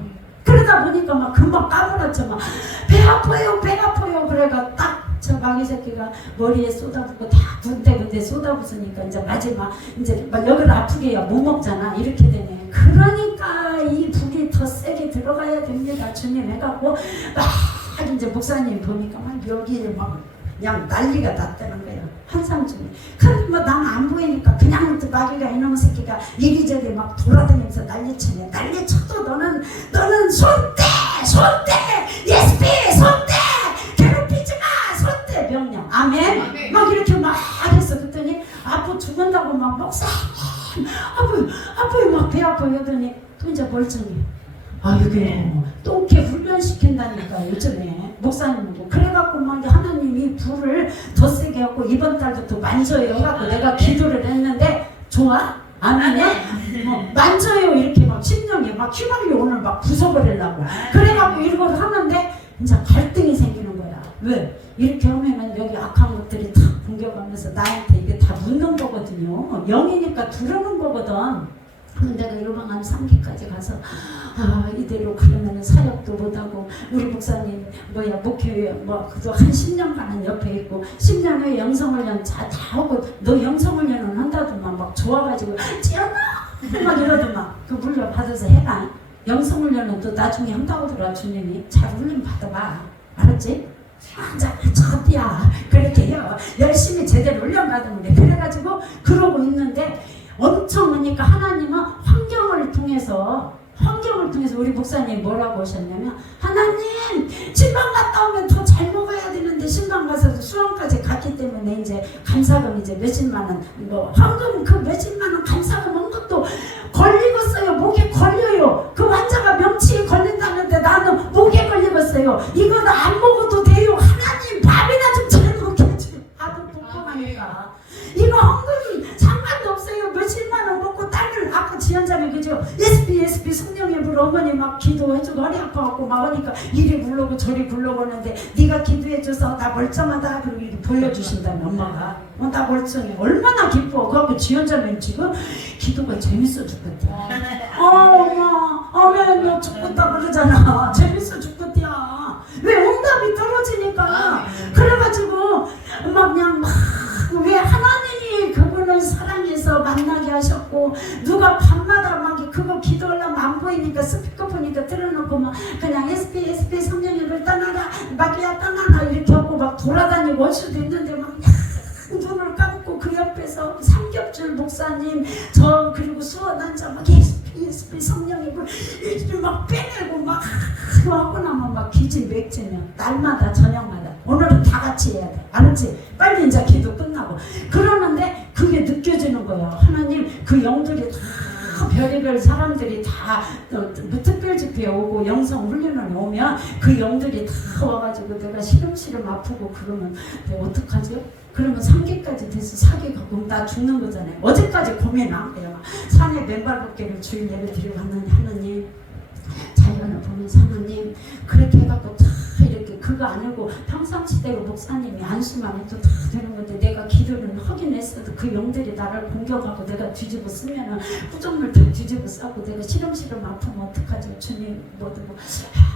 그러다 보니까 막 금방 까불었죠. 막 배 아파요 배 아파요. 그래가 딱 저 마귀 새끼가 머리에 쏟아붓고 다 군데군데 쏟아붓으니까 이제 마지막 이제 막 여기를 아프게 해야 못 먹잖아. 이렇게 되네. 그러니까 이 불이 더 세게 들어가야 됩니다. 주님 해갖고 막 이제 목사님 보니까 막 여기에 막 그냥 난리가 났다는 거예요. 한삼중에. 그런데 뭐 난 안 보이니까 그냥 마귀가 이놈의 새끼가 이리저리 막 돌아다니면서 난리치네. 난리쳐도 너는 손대 예스피 손대 괴롭히지 마 손대 명령 아멘. 아멘. 막 이렇게 막 했어. 그랬더니 아파 죽는다고 막 목사님 아파요 막 배 아파요 하더니 또 이제 멀쩡해. 아 이게 또 이렇게 훈련시킨다니까 요즘에 목사님도 그래갖고 막 하나님이 불을 더 세게 하고 이번 달부터 만져요 해갖고 내가 기도를 했는데 좋아? 아멘에? 만져요 이렇게 막 심령이 막 휘말려 오늘 막 부숴버리려고 그래갖고 이걸 하는데 이제 갈등이 생기는 거야. 왜? 이렇게 하면은 여기 악한 것들이 다 공격하면서 나한테 이게 다 묻는 거거든요. 영이니까 두려는 거거든. 근데 내가 요방한 3기까지 가서 이대로 그러면은 사역도 못하고 우리 목사님 목회에 그도 한 10년간은 옆에 있고 10년 후에 영성훈련 다 하고 너 영성훈련은 한다더만 막 좋아가지고 찌어나 막 이러더만 그 훈련 받아서 해라. 영성훈련은 또 나중에 한다고 들어. 주님이 잘 훈련 받아봐. 알았지? 저야 그렇게 해요. 열심히 제대로 훈련 받으면 돼. 그래가지고 그러고 있는데 엄청 하니까 하나님은 환경을 통해서 우리 목사님 뭐라고 하셨냐면 하나님 신방 갔다 오면 더 잘 먹어야 되는데 신방 가서 수원까지 갔기 때문에 이제 감사금 이제 몇십만 원 황금 그 몇십만 원 감사금 한 것도 걸리겠어요. 목에 걸려요. 그 환자가 명치에 걸린다는데 나는 목에 걸리겠어요. 이거는 안 먹어도 돼요. 하나님 밥이나 좀 잘 먹게 해주세요. 아주 복잡하니까 이거 헌금 상관도 없어요. 몇십만 원 먹고 딸을 아까 지연자매 그죠? SB 성령의 불 어머니 막 기도해주고 허리 아파갖고 막 하니까 이리 굴러고 저리 굴러고 하는데 네가 기도해줘서 나 멀쩡하다 그리고 이렇게 보여주신다면 엄마가 나 멀쩡해. 얼마나 기뻐. 그래갖고 지연자매는 지금 기도가 재밌어 죽겠다. 엄마 아멘 너 죽겠다 그러잖아. 재밌어 죽겠다. 왜 응답이 떨어지니까 그래가지고 막 그냥 왜 하나님이 그분을 사랑해서 만나게 하셨고 누가 밤마다 막 그거 기도하려면 안 보이니까 스피커폰이니까 틀어놓고 막 그냥 SP 성령님을 떠나라 마귀야 떠나라 이렇게 하고 막 돌아다니고 올 수도 있는데 막 눈을 감고 그 옆에서 삼겹줄 목사님 저 그리고 수원 앉아 막 SP 성령님을 이렇게 막 빼내고 막 하고 나면 막 기진맥진이야. 날마다 저녁마다 오늘은 다 같이 해야 돼. 알았지? 빨리 이제 기도 끝나고 그러는데 그게 느껴지는 거예요. 하나님 그 영들이 다 별의별 사람들이 다 특별 집회에 오고 영성 훈련을 오면 그 영들이 다 와가지고 내가 시름시름 아프고 그러면 내가 어떡하지? 그러면 3기까지 돼서 4기가 그럼 나 죽는 거잖아요. 어제까지 고민 안 해요. 산에 맨발 걷기를 주일 예배 드리고 갔는데 하나님 자연을 보면서 하나님 그렇게 해갖고 다 이렇게 그거 아니고 평상시대로 목사님이 안수만 해도 다 되는 건데 내가 기도를 하긴 했어도 그 영들이 나를 공격하고 내가 뒤집어 쓰면은 부정물 다 뒤집어 싸고 내가 시름시름 아프면 어떡하지? 주님 뭐도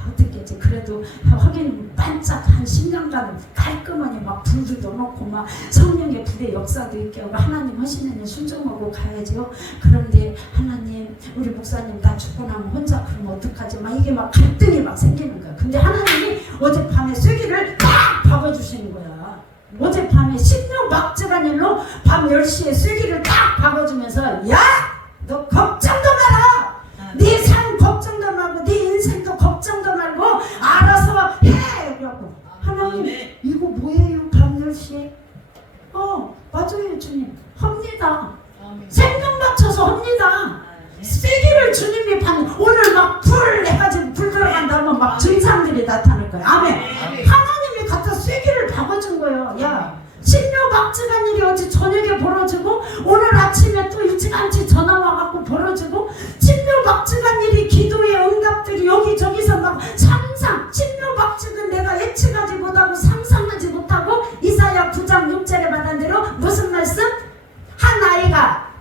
어떻게 했지? 그래도 하긴 반짝 한 10년간 깔끔하니 막 불도 넣어놓고 막 성령의 불의 역사도 있게 하고 하나님 하시는 일 순종하고 가야죠. 그런데 하나님 우리 목사님 나 죽고 나면 혼자 그러면 어떡하지? 막 이게 막 갈등이 막 생기는 거야. 근데 하나님이 어젯밤에 쐐기를 딱 박아주시는 거야. 어젯밤에 신령 막지란 일로 밤 10시에 쐐기를 딱 박아주면서 야! 너 걱정도 마라! 네 삶 걱정도 말고 네 맞아요 주님. 합니다. 아멘. 생명 맞춰서 합니다. 세기를 주님이 받는 오늘 막 불 해가지고 불 들어간다면 막 증상들이 나타날 거예요. 아멘. 하나님이 갖다 쐐기를 박아준 거예요. 야, 신묘박증한 일이 어제 저녁에 벌어지고 오늘 아침에 또 일찌감치 전화 와갖고 벌어지고 신묘박증한 일이 기도의 응답들이 여기저기서 막 상상 신묘박증은 내가 예측하지 못하고 상상하지 못하고 이사야 9장 6절에 말한 대로 무슨 말씀? 한 아이가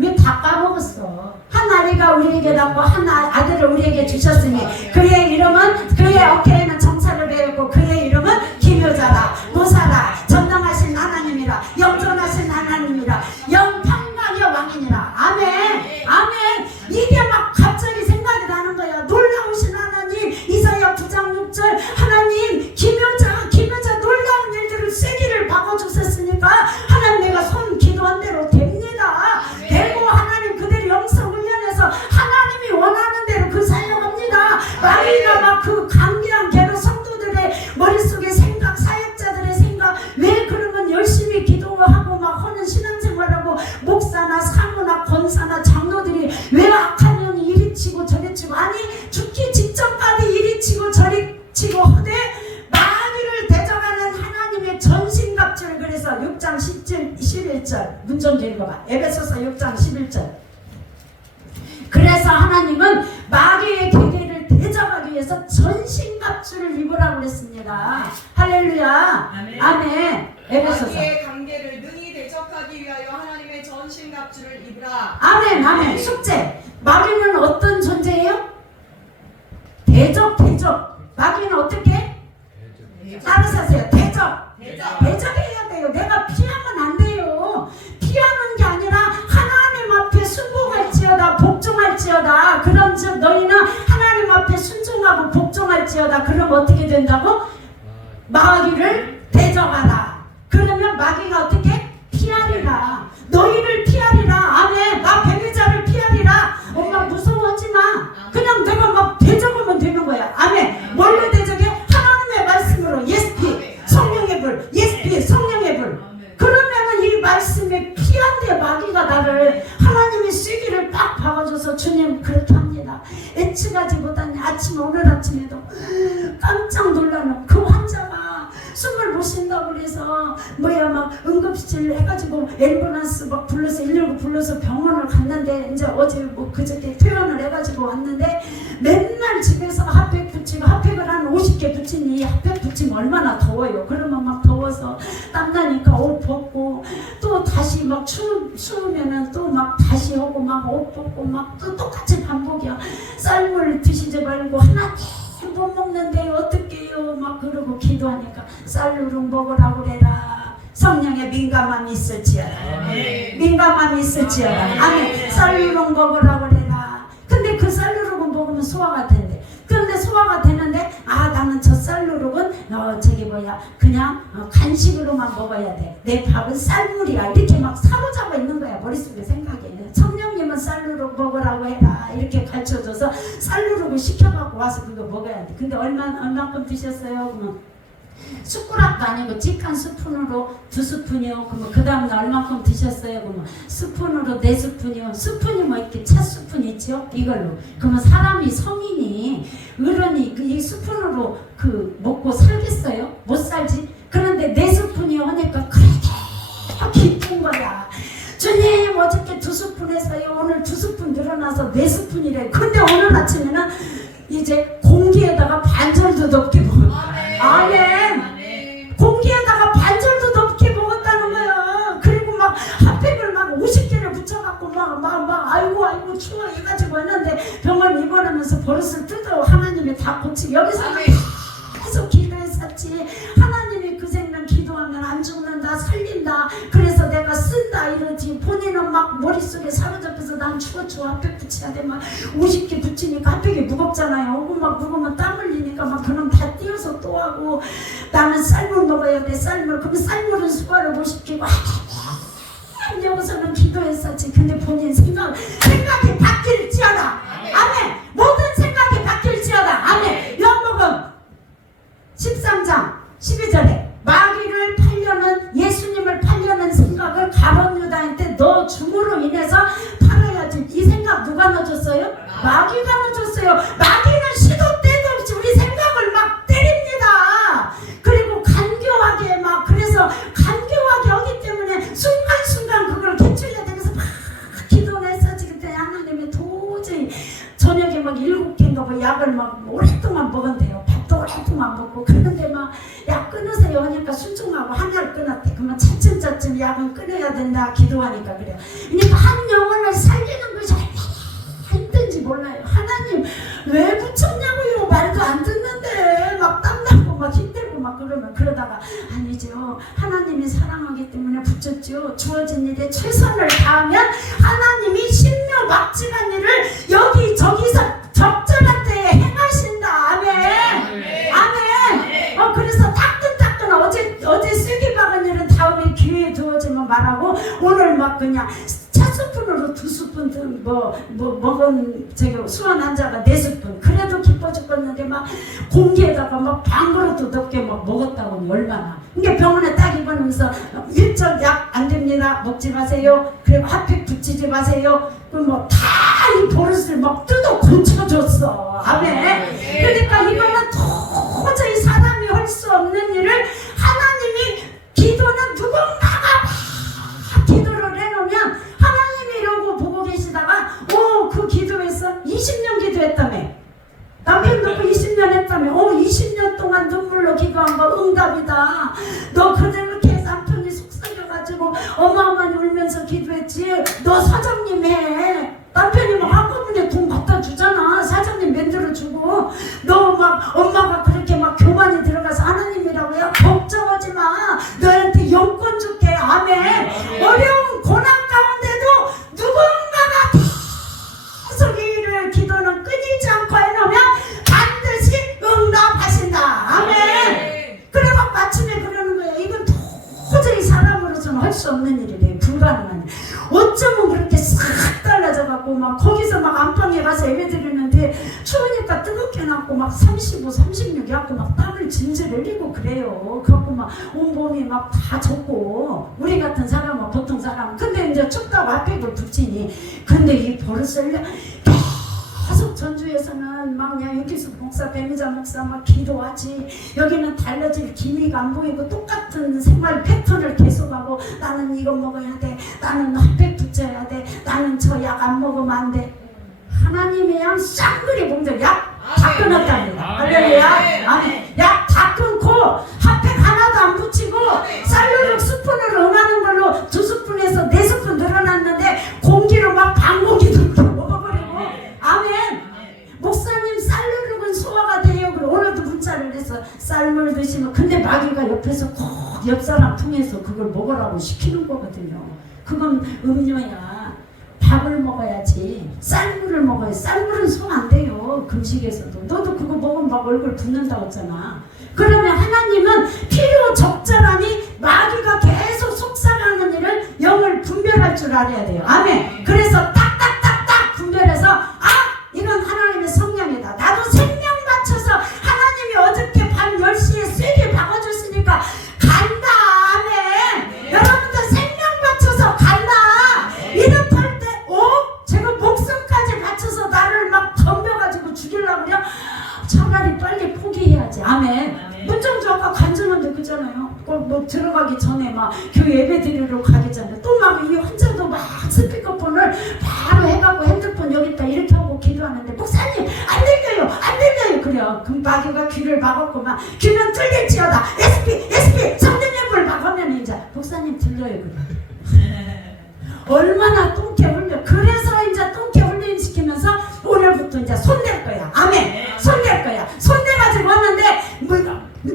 왜 다 까먹었어? 한 아이가 우리에게 낳고 한 아들을 우리에게 주셨으니 그의 이름은 그의 어깨에는 정찰을 배웠고 그의 이름은 기묘자라 모사라 전능하신 하나님이라 영존하신 하나님이라 영평강의 왕이니라. 아멘. 아멘. 이게 막 갑자기 생각이 나는 거야. 놀라우신 하나님 이사야 9장 6절 하나님 기묘자 놀라운 일들을 쐐기를 박아주셨으니까 하나님 내가 손 기도한 대로 됩니다. 되고 하나님 그대로 영성 훈련해서 하나님이 원하는 대로 그 사용합니다. 마리가 막 그 강기한 게로 성도들의 머릿속에 생각 사역자들의 생각 왜 그러면 열심히 기도하고 막 하는 신앙생활하고 목사나 사모나 권사나 장로들이 왜 악한 영이 이리 치고 저리 치고 아니 죽기 직전까지 이리 치고 저리 치고 하되 마귀를 대적하는 하나님의 전신갑주를 그래서 6장 11절 문좀 읽어봐. 에베소서 6장 11절. 그래서 하나님은 마귀의 계계를 대적하기 위해서 전신갑주를 입으라고 그랬습니다. 할렐루야. 아멘. 아멘. 에베소서. 마귀의 관계를 능히 대적하기 위하여 하나님의 전신갑주를 입으라. 아멘. 아멘. 숙제. 마귀는 어떤 존재예요? 대적. 마귀는 어떻게? 알아서 하세요. 대적해야 돼요. 내가 피하면 안 돼요. 피하는 게 아니라 하나님 앞에 순복할지어다 복종할지어다. 그런즉 너희는 하나님 앞에 순종하고 복종할지어다. 그럼 어떻게 된다고? 마귀를 대적하라. 그러면 마귀가 어떻게? 피하리라. 너희를 피하리라. 아멘. 나 배교자를 피하리라. 엄마 무서워하지 마. 그냥 내가 막 대적하면 되는 거야. 아멘. 뭘로 대적해? 하나님의 말씀으로. 예스피 성령의 불. 예스피 성령의 불. 그러면은 이 말씀에 피한데 마귀가 나를 하나님의 쐐기를 딱 박아줘서 주님 그렇게 합니다. 예측하지 못한 아침 오늘 아침에도 깜짝 놀라는 그 환자가 숨을 못 쉰다고 그래서 막 응급실 해가지고 앰뷸런스 막 불러서 119 불러서 병원을 갔는데 이제 어제 그저께 퇴원을 해가지고 왔는데 맨날 집에서 핫팩 붙이고 핫팩을 한 50개 붙이니 핫팩 붙이면 얼마나 더워요. 그러면 막 더워서 땀나니까 옷 벗고 또 다시 막 추우면은 또 막 다시 오고 막 옷 벗고 막 또 똑같이 반복이야. 쌀물 드시지 말고 하나 못 먹는데 어떡해요 막 그러고 기도하니까 쌀누룩 먹으라고 그래라. 성령의 민감함이 있을지어다. 민감함이 있을지어다. 아멘. 쌀누룩 먹으라고 그래라. 근데 그 쌀누룩은 먹으면 소화가 된대. 그런데 소화가 되는데 나는 저 쌀누룩은 그냥 간식으로만 먹어야 돼. 내 밥은 쌀물이야. 이렇게 막 사로잡아 있는 거야. 머릿속에 생각이. 성령님은 쌀누룩 먹으라고 해라. 이렇게 가르쳐줘서 쌀누룩을 시켜갖고 와서 그거 먹어야 돼. 근데 얼만큼 드셨어요? 그러면 숟가락도 아니고 찌한 스푼으로 2스푼이요. 그러면 그 다음날 얼마큼 드셨어요? 그러면 스푼으로 4스푼이요. 스푼이 뭐 이렇게 차 스푼 있죠? 이걸로. 그러면 사람이 성인이 어른이 이 스푼으로 먹고 살겠어요? 못 살지? 그런데 4스푼이요 하니까 그렇게 기쁜 거야. 주님 어저께 2스푼 했어요. 오늘 2스푼 늘어나서 4스푼이래. 근데 오늘 아침에는 이제 공기에다가 반절도 넘게 먹어. 아멘. 공기에다가 반절도 넘게 먹었다는 거야. 그리고 막 핫팩을 막 50개를 붙여갖고 막 아이고 추워 해가지고 했는데 병원 입원하면서 버릇을 뜯어 하나님이 다 고치고 여기서는 계속 기도했었지. 하나님이 그 생명 기도하면 안 죽는다 살린다. 그래서 내가 쓴다 이러지. 본인은 막 머릿속에 사로잡혀서 난 추워 핫팩 붙여야 돼. 막 50개 붙이니까 핫팩이 무겁잖아요. 막 무거우면 땀 흘리니까 막 그럼 다 띄어서 또 하고 나는 쌀물 먹어야 돼. 쌀물. 그럼 쌀물은 수발을 못 시키고 여기서는 기도했었지. 근데 본인 생각이 바뀔지어다. 아멘. 모든 생각이 바뀔지어다. 아멘. 요한복음 13장 12절에 마귀를 동안 먹은대요. 밥도 오랫동안 먹고. 그런데 막 약 끊으세요 하니까 순종하고 하나를 끊었대. 그러면 차츰차츰 약은 끊어야 된다 기도하니까 그래요. 그러니까 한 영혼을 살리는 것이 힘든지 몰라요. 하나님 왜 붙였냐고요. 말도 안 듣는데 막 땀나고 막 힘들고 막 그러면 그러다가 아니죠. 하나님이 사랑하기 때문에 붙였죠. 주어진 일에 최선을 다하면 하나님이 신묘막지한 일을 여기저기서 적절한 때에 행하신다. 아멘. 아멘. 그래서 따끈따끈 어제 쓰기 박은 일은 다음에 기회에 두어지면 말하고 오늘 막 그냥 차스푼으로 2스푼 먹은 제가 수원 환자가 4스푼 그래도 기뻐 죽겠는데 막 공기에다가 막 반 그릇도 넘게 막 먹었다고 하니 얼마나. 그러니까 병원에 딱 입원하면서 1절 약 안 됩니다. 먹지 마세요. 그리고 핫팩 붙이지 마세요. 뭐 다 이 버릇을 막 뜯어 고쳐줬어. 아멘. 그러니까 이거는 도저히 사람이 할 수 없는 일을 하나님이 기도는 누군가가 기도를 해놓으면 하나님이 이러고 보고 계시다가 그 기도했어? 20년 기도했다며. 남편 놓고 20년 했다며. 20년 동안 눈물로 기도한 거 응답이다. 너 그대로 계속 남편이 속삭여가지고 어마어마히 울면서 기도했지. 너 사장님 해. 남편이 막 한꺼번에 돈 갖다 주잖아. 사장님 만들어주고. 너 막 엄마가 그렇게 막 교만이 들어가서 하나님이라고요? 걱정하지 마. 너한테 영권 줄게. 아멘. 어려운 고난 가운데도 누군가가 계속 이 일을 기도는 끊이지 않고 해놓으면 반드시 응답하신다. 아멘. 그래갖고 아침에 그러는 거예요. 이건 도저히 사람으로서는 할 수 없는 일이래요. 불가능한 일. 어쩌면 그렇게 싹 달라져갖고 막 거기서 막 안방에 가서 예배 드리는데 추우니까 뜨겁게 놨고 막 35, 36 해갖고 막 땀을 진질 흘리고 그래요. 그래갖고 막 온몸이 막 다 젖고 우리 같은 사람은 보통 사람 근데 이제 춥다고 핫팩을 붙이니 근데 이 버릇을 계속 전주에서는 막 그냥 여기서 목사 배미자 목사 막 기도하지. 여기는 달라질 기미가 안 보이고 똑같은 생활 패턴을 계속하고 나는 이거 먹어야 돼. 나는 핫팩 붙여야 돼. 나는 저 약 안 먹으면 안 돼. 하나님의 양 쌍그리 봉절 약 다 끊었답니다. 할렐루야. 아멘. 약 다 끊고 핫팩 하나도 안 붙이고 쌀로록 스푼으로 응하는 걸로 2스푼에서 4스푼 늘어났는데 공기로 막 반공기도 먹어버리고. 아멘. 목사님 쌀누룩은 소화가 돼요. 그리고 오늘도 문자를 해서 쌀물 드시면 근데 마귀가 옆에서 꼭 옆 사람 통해서 그걸 먹으라고 시키는 거거든요. 그건 음료야. 밥을 먹어야지. 쌀물을 먹어야. 쌀물은 손 안 돼요. 금식에서도. 너도 그거 먹으면 막 얼굴 붓는다고 했잖아. 그러면 하나님은 필요 적절하니 마귀가 계속 속삭하는 일을 영을 분별할 줄 알아야 돼요. 아멘. 그래서 딱딱딱딱 분별해서 이건 하나님의 성령이다. 나도 생명 바쳐서 하나님이 어저께 밤 10시에 쐐기 박아줬으니까 간다. 아멘. 여러분들 생명 바쳐서 간다. 이렇게 때 제가 목숨까지 바쳐서 나를 막 덤벼가지고 죽이려고 그래. 차라리 빨리 포기해야지. 아멘. 문정주 아까 간증한데 그잖아요. 뭐 들어가기 전에 막 교회 예배 드리러 가기 전에 또 막 이 환자도 막 스피커폰을 바로 해갖고 핸드폰 여기다 이렇게 하고 기도하는데 목사님 안 들려요 안 들려요. 그래요. 그럼 마귀가 귀를 막았고 막 귀는 뚫릴지어다 SP 성령의 불 막으면 이제 목사님 들려요. 그래. 얼마나 똥개 흘려. 그래서 이제 똥개 훈련 시키면서 오늘부터 이제 손댈 거야. 아멘. 손댈 거야. 손대가지고 왔는데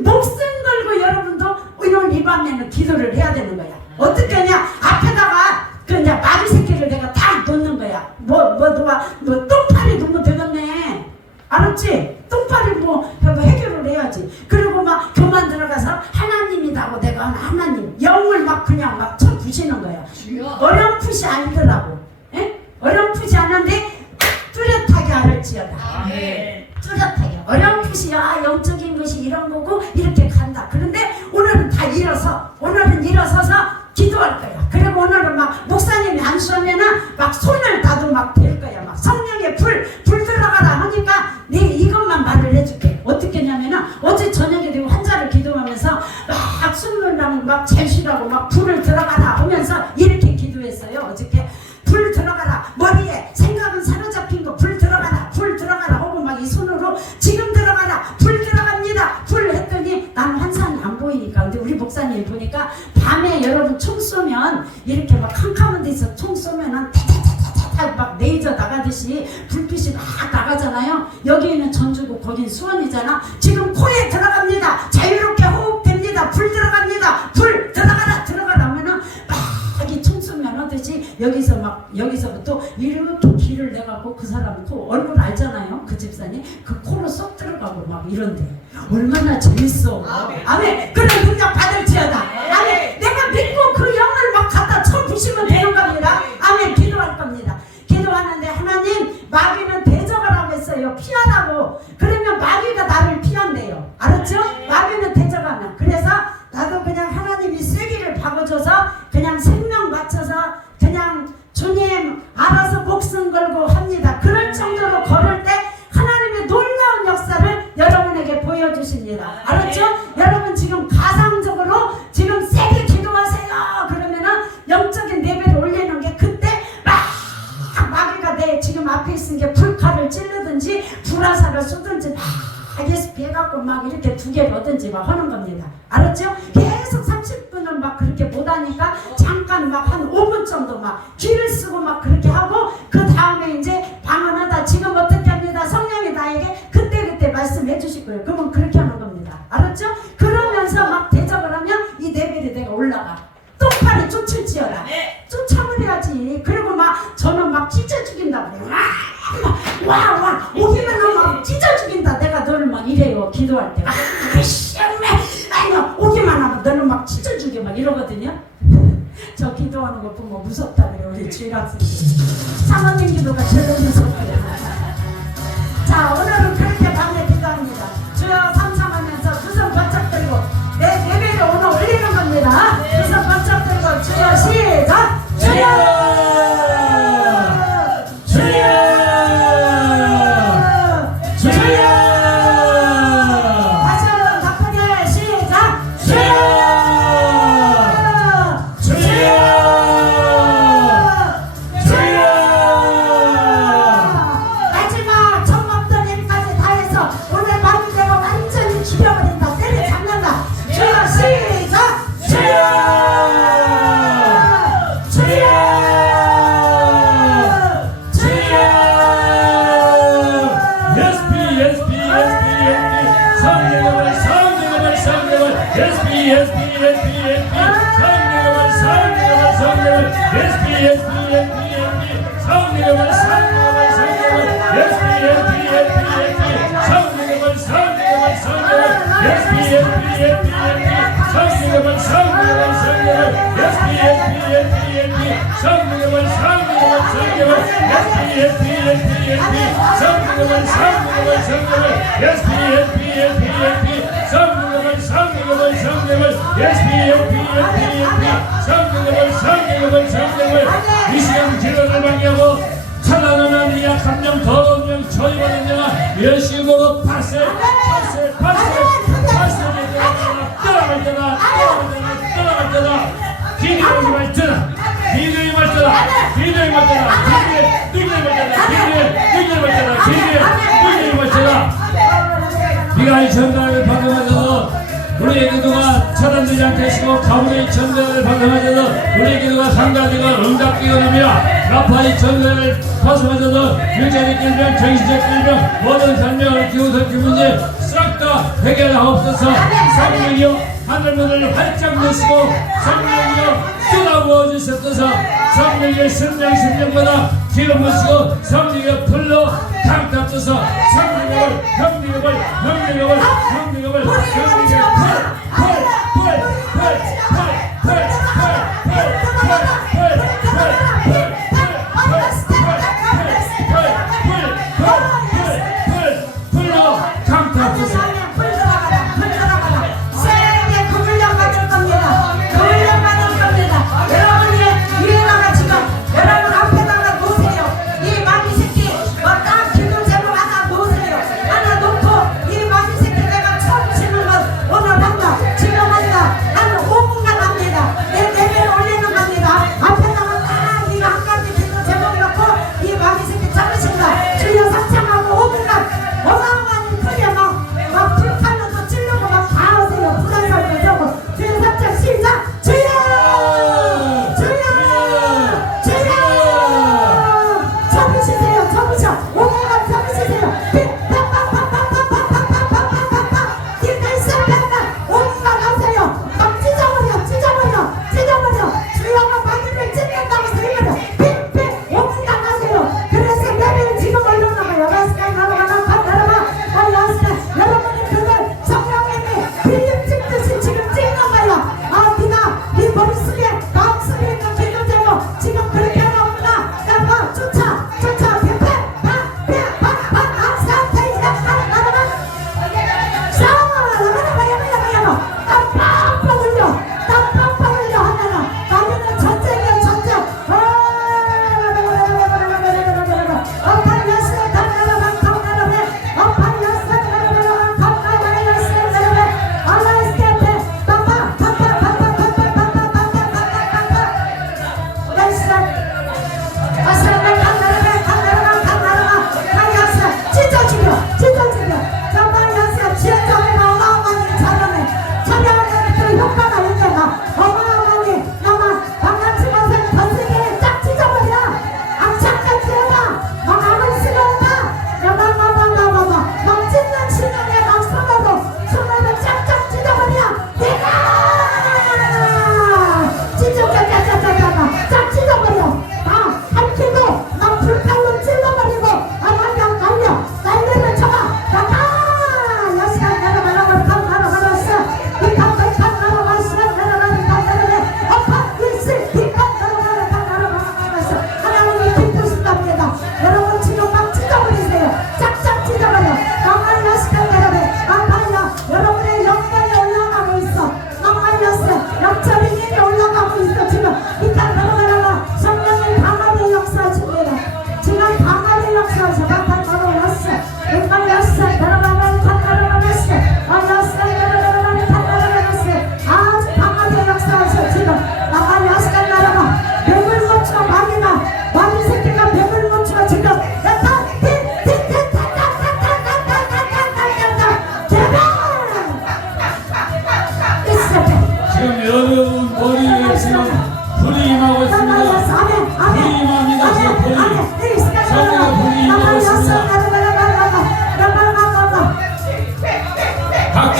목숨 걸고 여러분도 오늘 이 밤에는 기도를 해야 되는 거야. 어떻게 하냐? 앞에다가 그냥 마귀 새끼를 내가 딱 놓는 거야. 뭐 똥파리 놓으면 되겠네. 알았지? 똥파리 뭐 해결을 해야지. 그리고 막 교만 들어가서 하나님이라고 내가 하나님 영을 막 그냥 막 쳐부시는 거야. 어렴풋이 아니더라고. 어렴풋이 않는데 뚜렷하게 알을지어다. 뚜렷하게 어렴풋이 영적인 것이 이런 거고 이렇게 간다. 그런데 오늘은 다 오늘은 일어서서 기도할 거야. 그리고 오늘은 막 목사님이 안수하면은 막 손을 다도 막 댈 거야. 막 성령의 불 들어가라 하니까 네 이것만 말을 해줄게. 어떻게 했냐면은 어제 저녁에 내가 환자를 기도하면서 막 숨을 막 잘 쉬라고 막 불을 들어가라 하면서 이렇게 기도했어요. 어저께 불 들어가라. 머리에 생각은 사로잡힌 거 불 들어가라 하고 막 이 손으로 지금 들어가라 지방에 보니까 밤에 여러분 총 쏘면 이렇게 막 캄캄한 데서 총 쏘면은 타타타타타 막 레이저 나가듯이 불빛이 막 나가잖아요. 여기는 전주고 거긴 수원이잖아. 지금 코에 들어갑니다. 자유롭게 호흡됩니다. 불 들어갑니다. 불 들어가라 하면은 막 이 총 쏘면 하듯이 여기서부터 이렇게 길을 내갖고 그 사람 코 얼굴 알잖아요. 그 집사님 그 코로 쏙 들어가고 막 이런데 얼마나 재밌어. 아멘. 그런 능력 받을지어다. 아멘. 내가 믿고 그 영을 막 갖다 쳐부시면 되는 겁니다. 아멘. 기도할 겁니다. 기도하는데 하나님 마귀는 대적을 하고 있어요. 피하라고. 그러면 마귀가 나를 피한대요. 알았죠? 마귀는 대적하면. 그래서 나도 그냥 하나님이 쐐기를 박아줘서 그냥 생명 맞춰서 그냥 주님 알아서 목숨 걸고 합니다. 그럴 정도로 걸을 때 하나님의 놀라운 역사를 여러분에게 보여주십니다. 알았죠? 여러분 지금 가상적으로 지금 세게 기도하세요. 그러면은 영적인 레벨을 올리는 게 그때 막 마귀가 내 지금 앞에 있는 게 불칼을 찌르든지 불화살을 쏘든지 막 예수 해갖고 막 이렇게 두 개를 얻든지 막 하는 겁니다. 알았죠? 계속 30분을 막 그렇게 못하니까 잠깐 막 한 5분 정도 막 귀를 쓰고 막 그렇게 하고 그 다음에 이제 방언하다 지금 어떻게 합니다. 성령이 나에게 그때 말씀해 주실 거예요. 그러면 그렇게 하는 겁니다. 알았죠? 그러면서 막 대적을 하면 이 레벨이 내가 올라가. 똑바로 쫓을지어라. 쫓아버려야지. 그리고 막 저는 막 찢어 죽인다 그래요. 와 오기만 하면 찢어 죽인다. 내가 너를 막 이래요. 기도할 때. 아니요 오기만 하면 너는 막 찢어 죽여 막 이러거든요. 저 기도하는 거 보면 무섭다 그래요. 우리 주일학생들 사모님 기도가 제일 무섭대요. 자 오늘은 그렇게 밤에 기도합니다. 주여 삼창하면서 두 손 번쩍 들고 내 레벨을 오늘 올리는 겁니다. 두 손 번쩍 들고 주여 시작. 주여 이 시간 기도를 방해하고 찬란한 이야 감정 더러운 영 저희받은 영아 열심으로 파세 떠나갈 때다 기도의 말잖아 기도의 말잖아 네가 이 전달을 받아가셔서 우리의 기도가 차단되지 않게 하시고 가문의 전달을 받아가셔서 우리의 기도가 상가되고 응답되고 나며 라파의 전달을 받아가셔서 일자리 질병, 정신적 질병, 모든 장명을 기우선 문제 싹 다 해결하옵소서. 성령이여 하늘문을 활짝 여시고 성령이여 쏟아부어 주셨소서. 성령의 심령보다 기름 부시고 성령의 불로 강타하소서. 성령을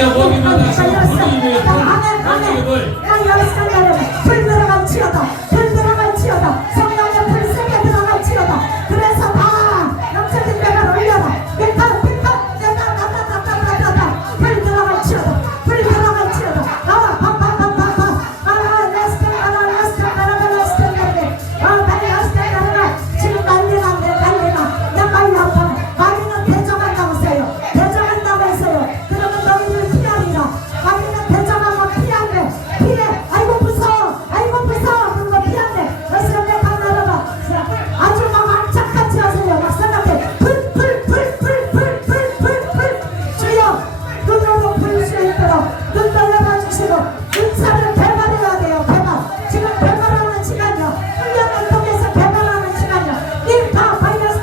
성령의 목이 만나시고 불이 임해 성령을 불 들어갈지어다 불 들어갈지어다 성령의 불 세게 들어갈지어다 그래서 다 영적인 배가 올려라 삐까 불 들어갈지어다 불 들어갈지어다 나와 팍팍팍팍팍 지금 난리나 나 빨리 아파 마귀는 대적한다고 써요 대적한다고 했어요 그러면 너희들 피하리라 마귀는 대적하고 피해 아이고 무서워 그거 피한대 그래서 내가 나라봐 아주 막 악착같이 하세요 막 생각해 불 주여 눈으로 불 수 있도록 눈 돌려봐 주시고 은사를 개발해야 돼요 개발 지금 개발하는 시간이요 훈련을 통해서 개발하는 시간이요 일파 바이러스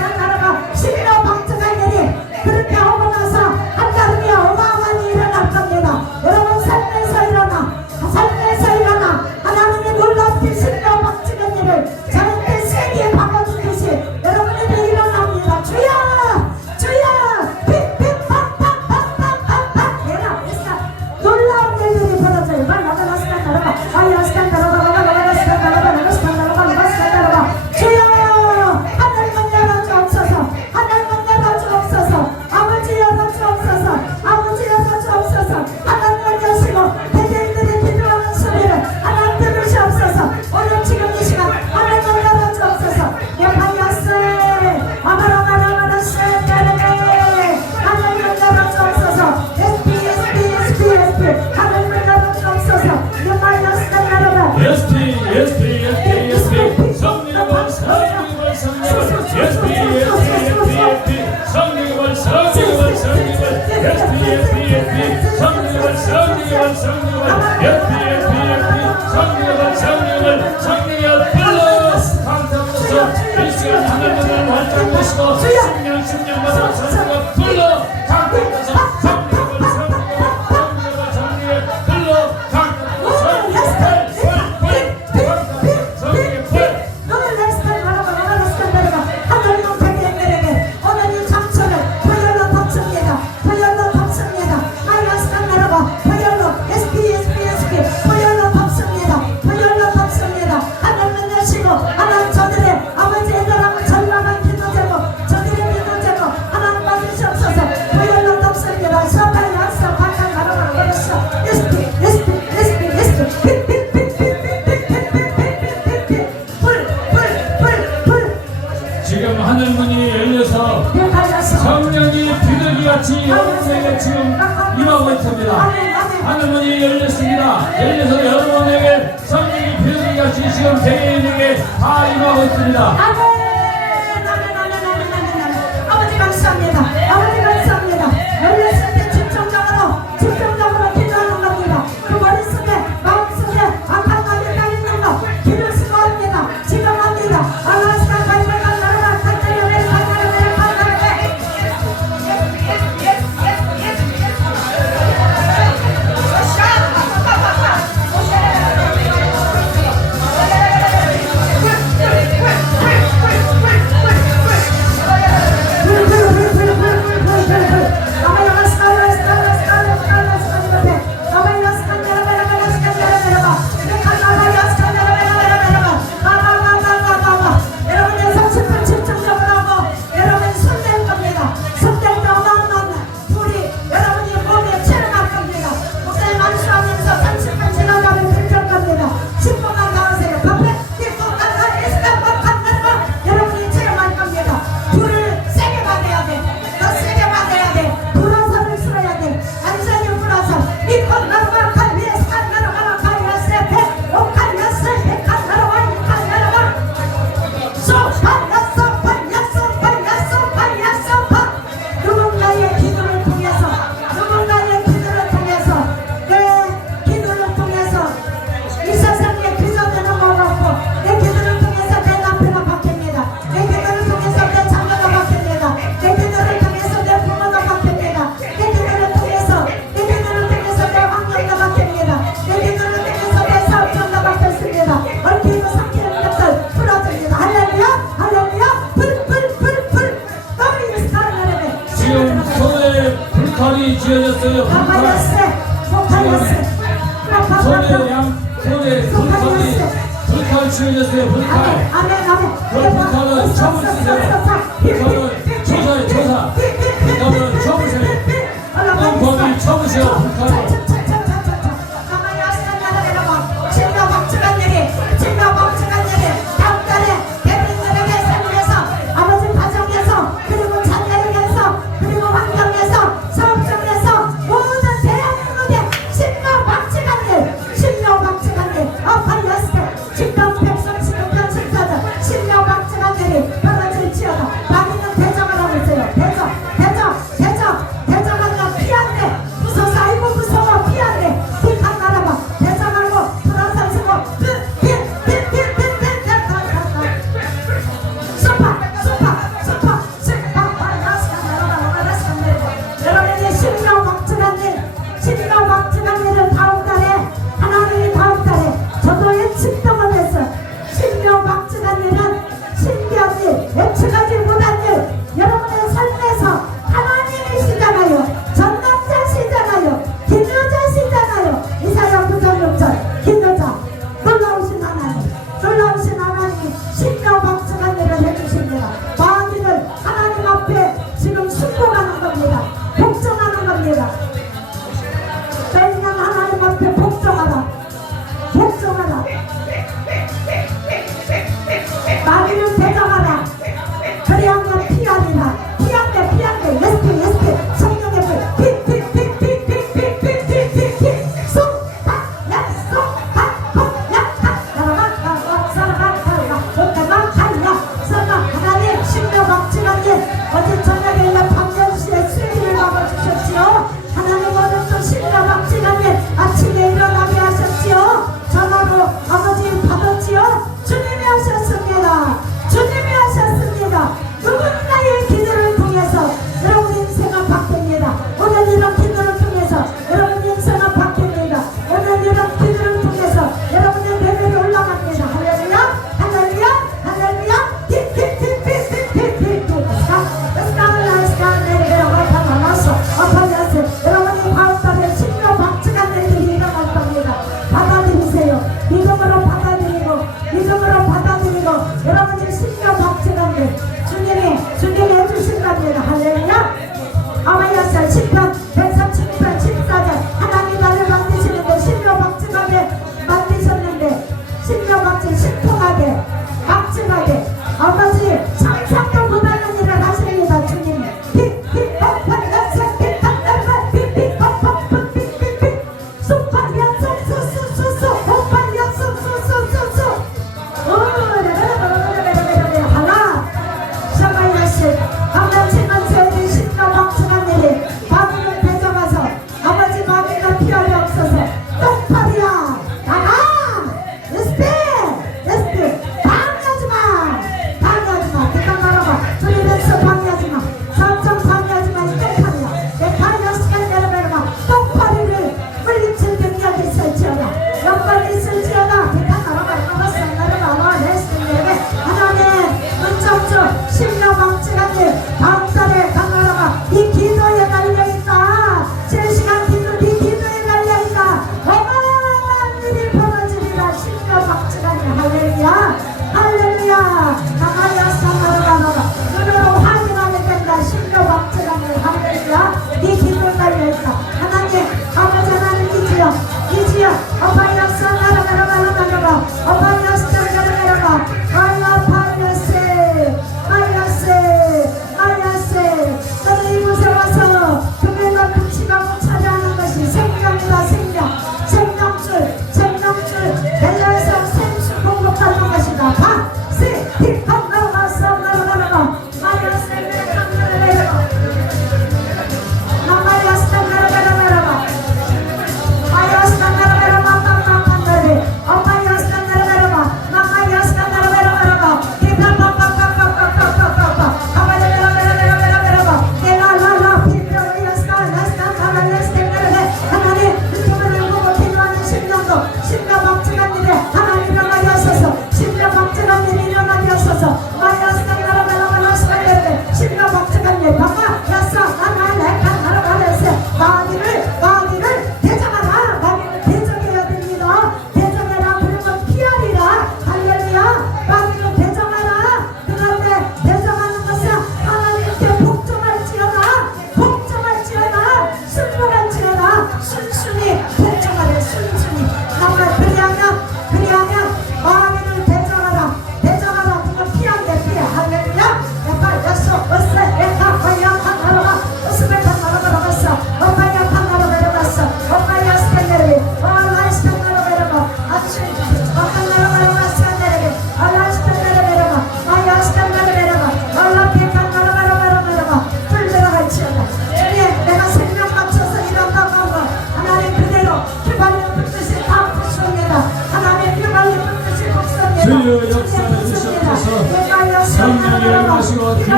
탄나라 십일호 방주가 내리 그렇게 하고 나서 한다름이 어마어마한 일이 일어날 겁니다 여러분 삶에서 일어나 하나님의 놀랍게 십일호 방주가 일을 저한테 세기에 박아주듯이 여러분에게 일어납니다 주여 픽픽팍팍팍팍팍팍 얘라 놀라운 일들이 벌어져요 주여 하늘만 열어주옵소서 아버지 열어주옵소서 하나님을 여시고 대대들이 기도하는 소리를 하나님 들으시옵소서 오늘 지금 이 시간 하나님을 열어주옵소서 여파이아스 아마라마라마라스 하나님을 열어주옵소서 SP 하나님을 열어주옵소서 여파이아스 여러분 SP 성령을 성령을 불러 강타하소서 이 시간 하늘문을 활짝 여시고 성령마다 성령을 불러 강타하소서 성령을 불러 강타하소서 오늘 이 장소를 보혈로 덮습니다 보혈로 덮습니다 하나님 여시고 하나님 저들의 아버지 애들하고 전락한 기도 제목 저들의 기도 제목 하나님 받으시옵소서 보혈로 덮습니다 서발 약사 반찬 가라가라 버렸어 지금 하늘문이 열려서 성령이 비둘기같이 여러분에게 지금 임하고 있습니다. 하늘문이 열렸습니다. 열려서 여러분에게 성령이 비둘기같이 지금 개개인에게 다 임하고 있습니다. 아버지 감사합니다. 열렸을 때 집중적으로 기도하는 겁니다. 그 머릿속에 마음속에 악한 마음이 깔리는 거 기를 수가 합니다. 지금 합니다. 알라스카 갈매가 나라라 갈매를 quick. 불칼이 지어졌어요. 불칼. 손에 불칼 지어졌어요. 불칼. 그 불칼은 첨을 쓰세요. 불칼은 조사. 불칼은 첨을 쓰세요. 범이 첨으세요. 불칼을. 예측하지 못한 일, 여러분의 삶에서 하나님이시잖아요. 전남자시잖아요. 기묘자시잖아요. 이사야 9장 6절 기묘자. 놀라우신 하나님 신묘박증한 일을 해주십니다. 마귀는 하나님 앞에 지금 순복하는 겁니다. 복종하는 겁니다. 매년 하나님 앞에 복종하라. 마귀를 대적하라. 그리하면 피하리라. 피한대 예스피 성령의 불 피 하나님 신묘박증한 일 어제 저녁에 박명수의 수위를 막아주셨지요. 하나님 오늘도 신묘박증한 일 아침에 일어나게 하셨지요. 전화로 아버지 받았지요. 주님이 하셨습니다. 누군가의 기도를 통해서 여러분 인생은 바뀝니다. 오늘 이런 기도를 통해서 여러분 인생은 바뀝니다. 오늘 이런 기도를 통해서 여러분의 레벨이 올라갑니다. 할렐루야. 여러분이 다음 달에 신묘박증한 일들이 일어날 겁니다. 받아들이세요. 믿음으로 받아들이고 여러분이 신묘박증한 일 주님이 해주신답니다. 할렐루야. 아마야서 10편 136편 14절 하나님 나를 만드시는데 신묘박증하게 만드셨는데 신묘박증 신통하게 박증하게 아버지 상상도 못하는 일을 하십니다. 주님이 신묘박증한 일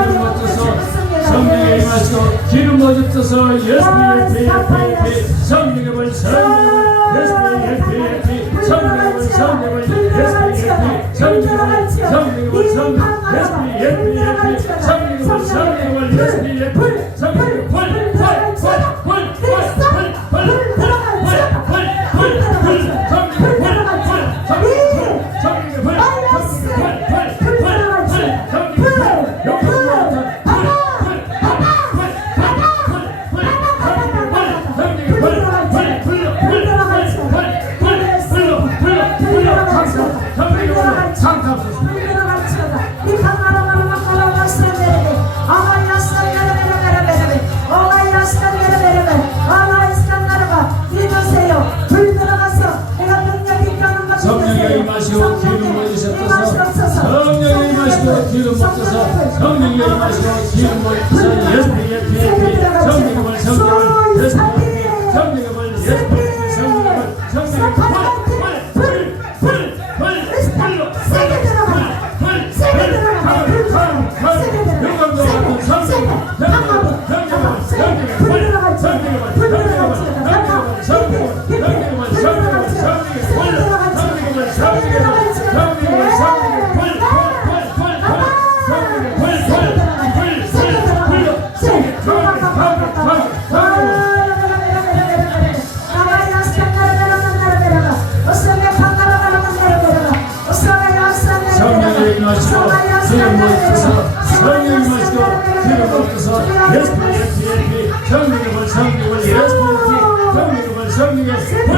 기름 붓소서 성령의 임하시고 기름 붓소서 예수의 피에 성령의 불 예수의 피에 성령의 불 예수의 피에 성령의 불 성령의 불 예수의 피에 성령의 불 예수의 피에 성령의 성령의 임하시고 기름 부으셨소서 성령의 임하시고 기름 부으소서 성령의 임하시고 기름 부으소서 예수의 피에 성령의 불 예수의 피에 성령의 불 예수의 피에 성령의 성령의 임하시고 기름 부으소서 성령의 임하시고 기름 부으소서 예수의 피에 성령의 불 예수의 피 성령의 불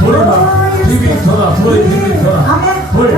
불이 막 비비 돌아 불이 비비 돌아 불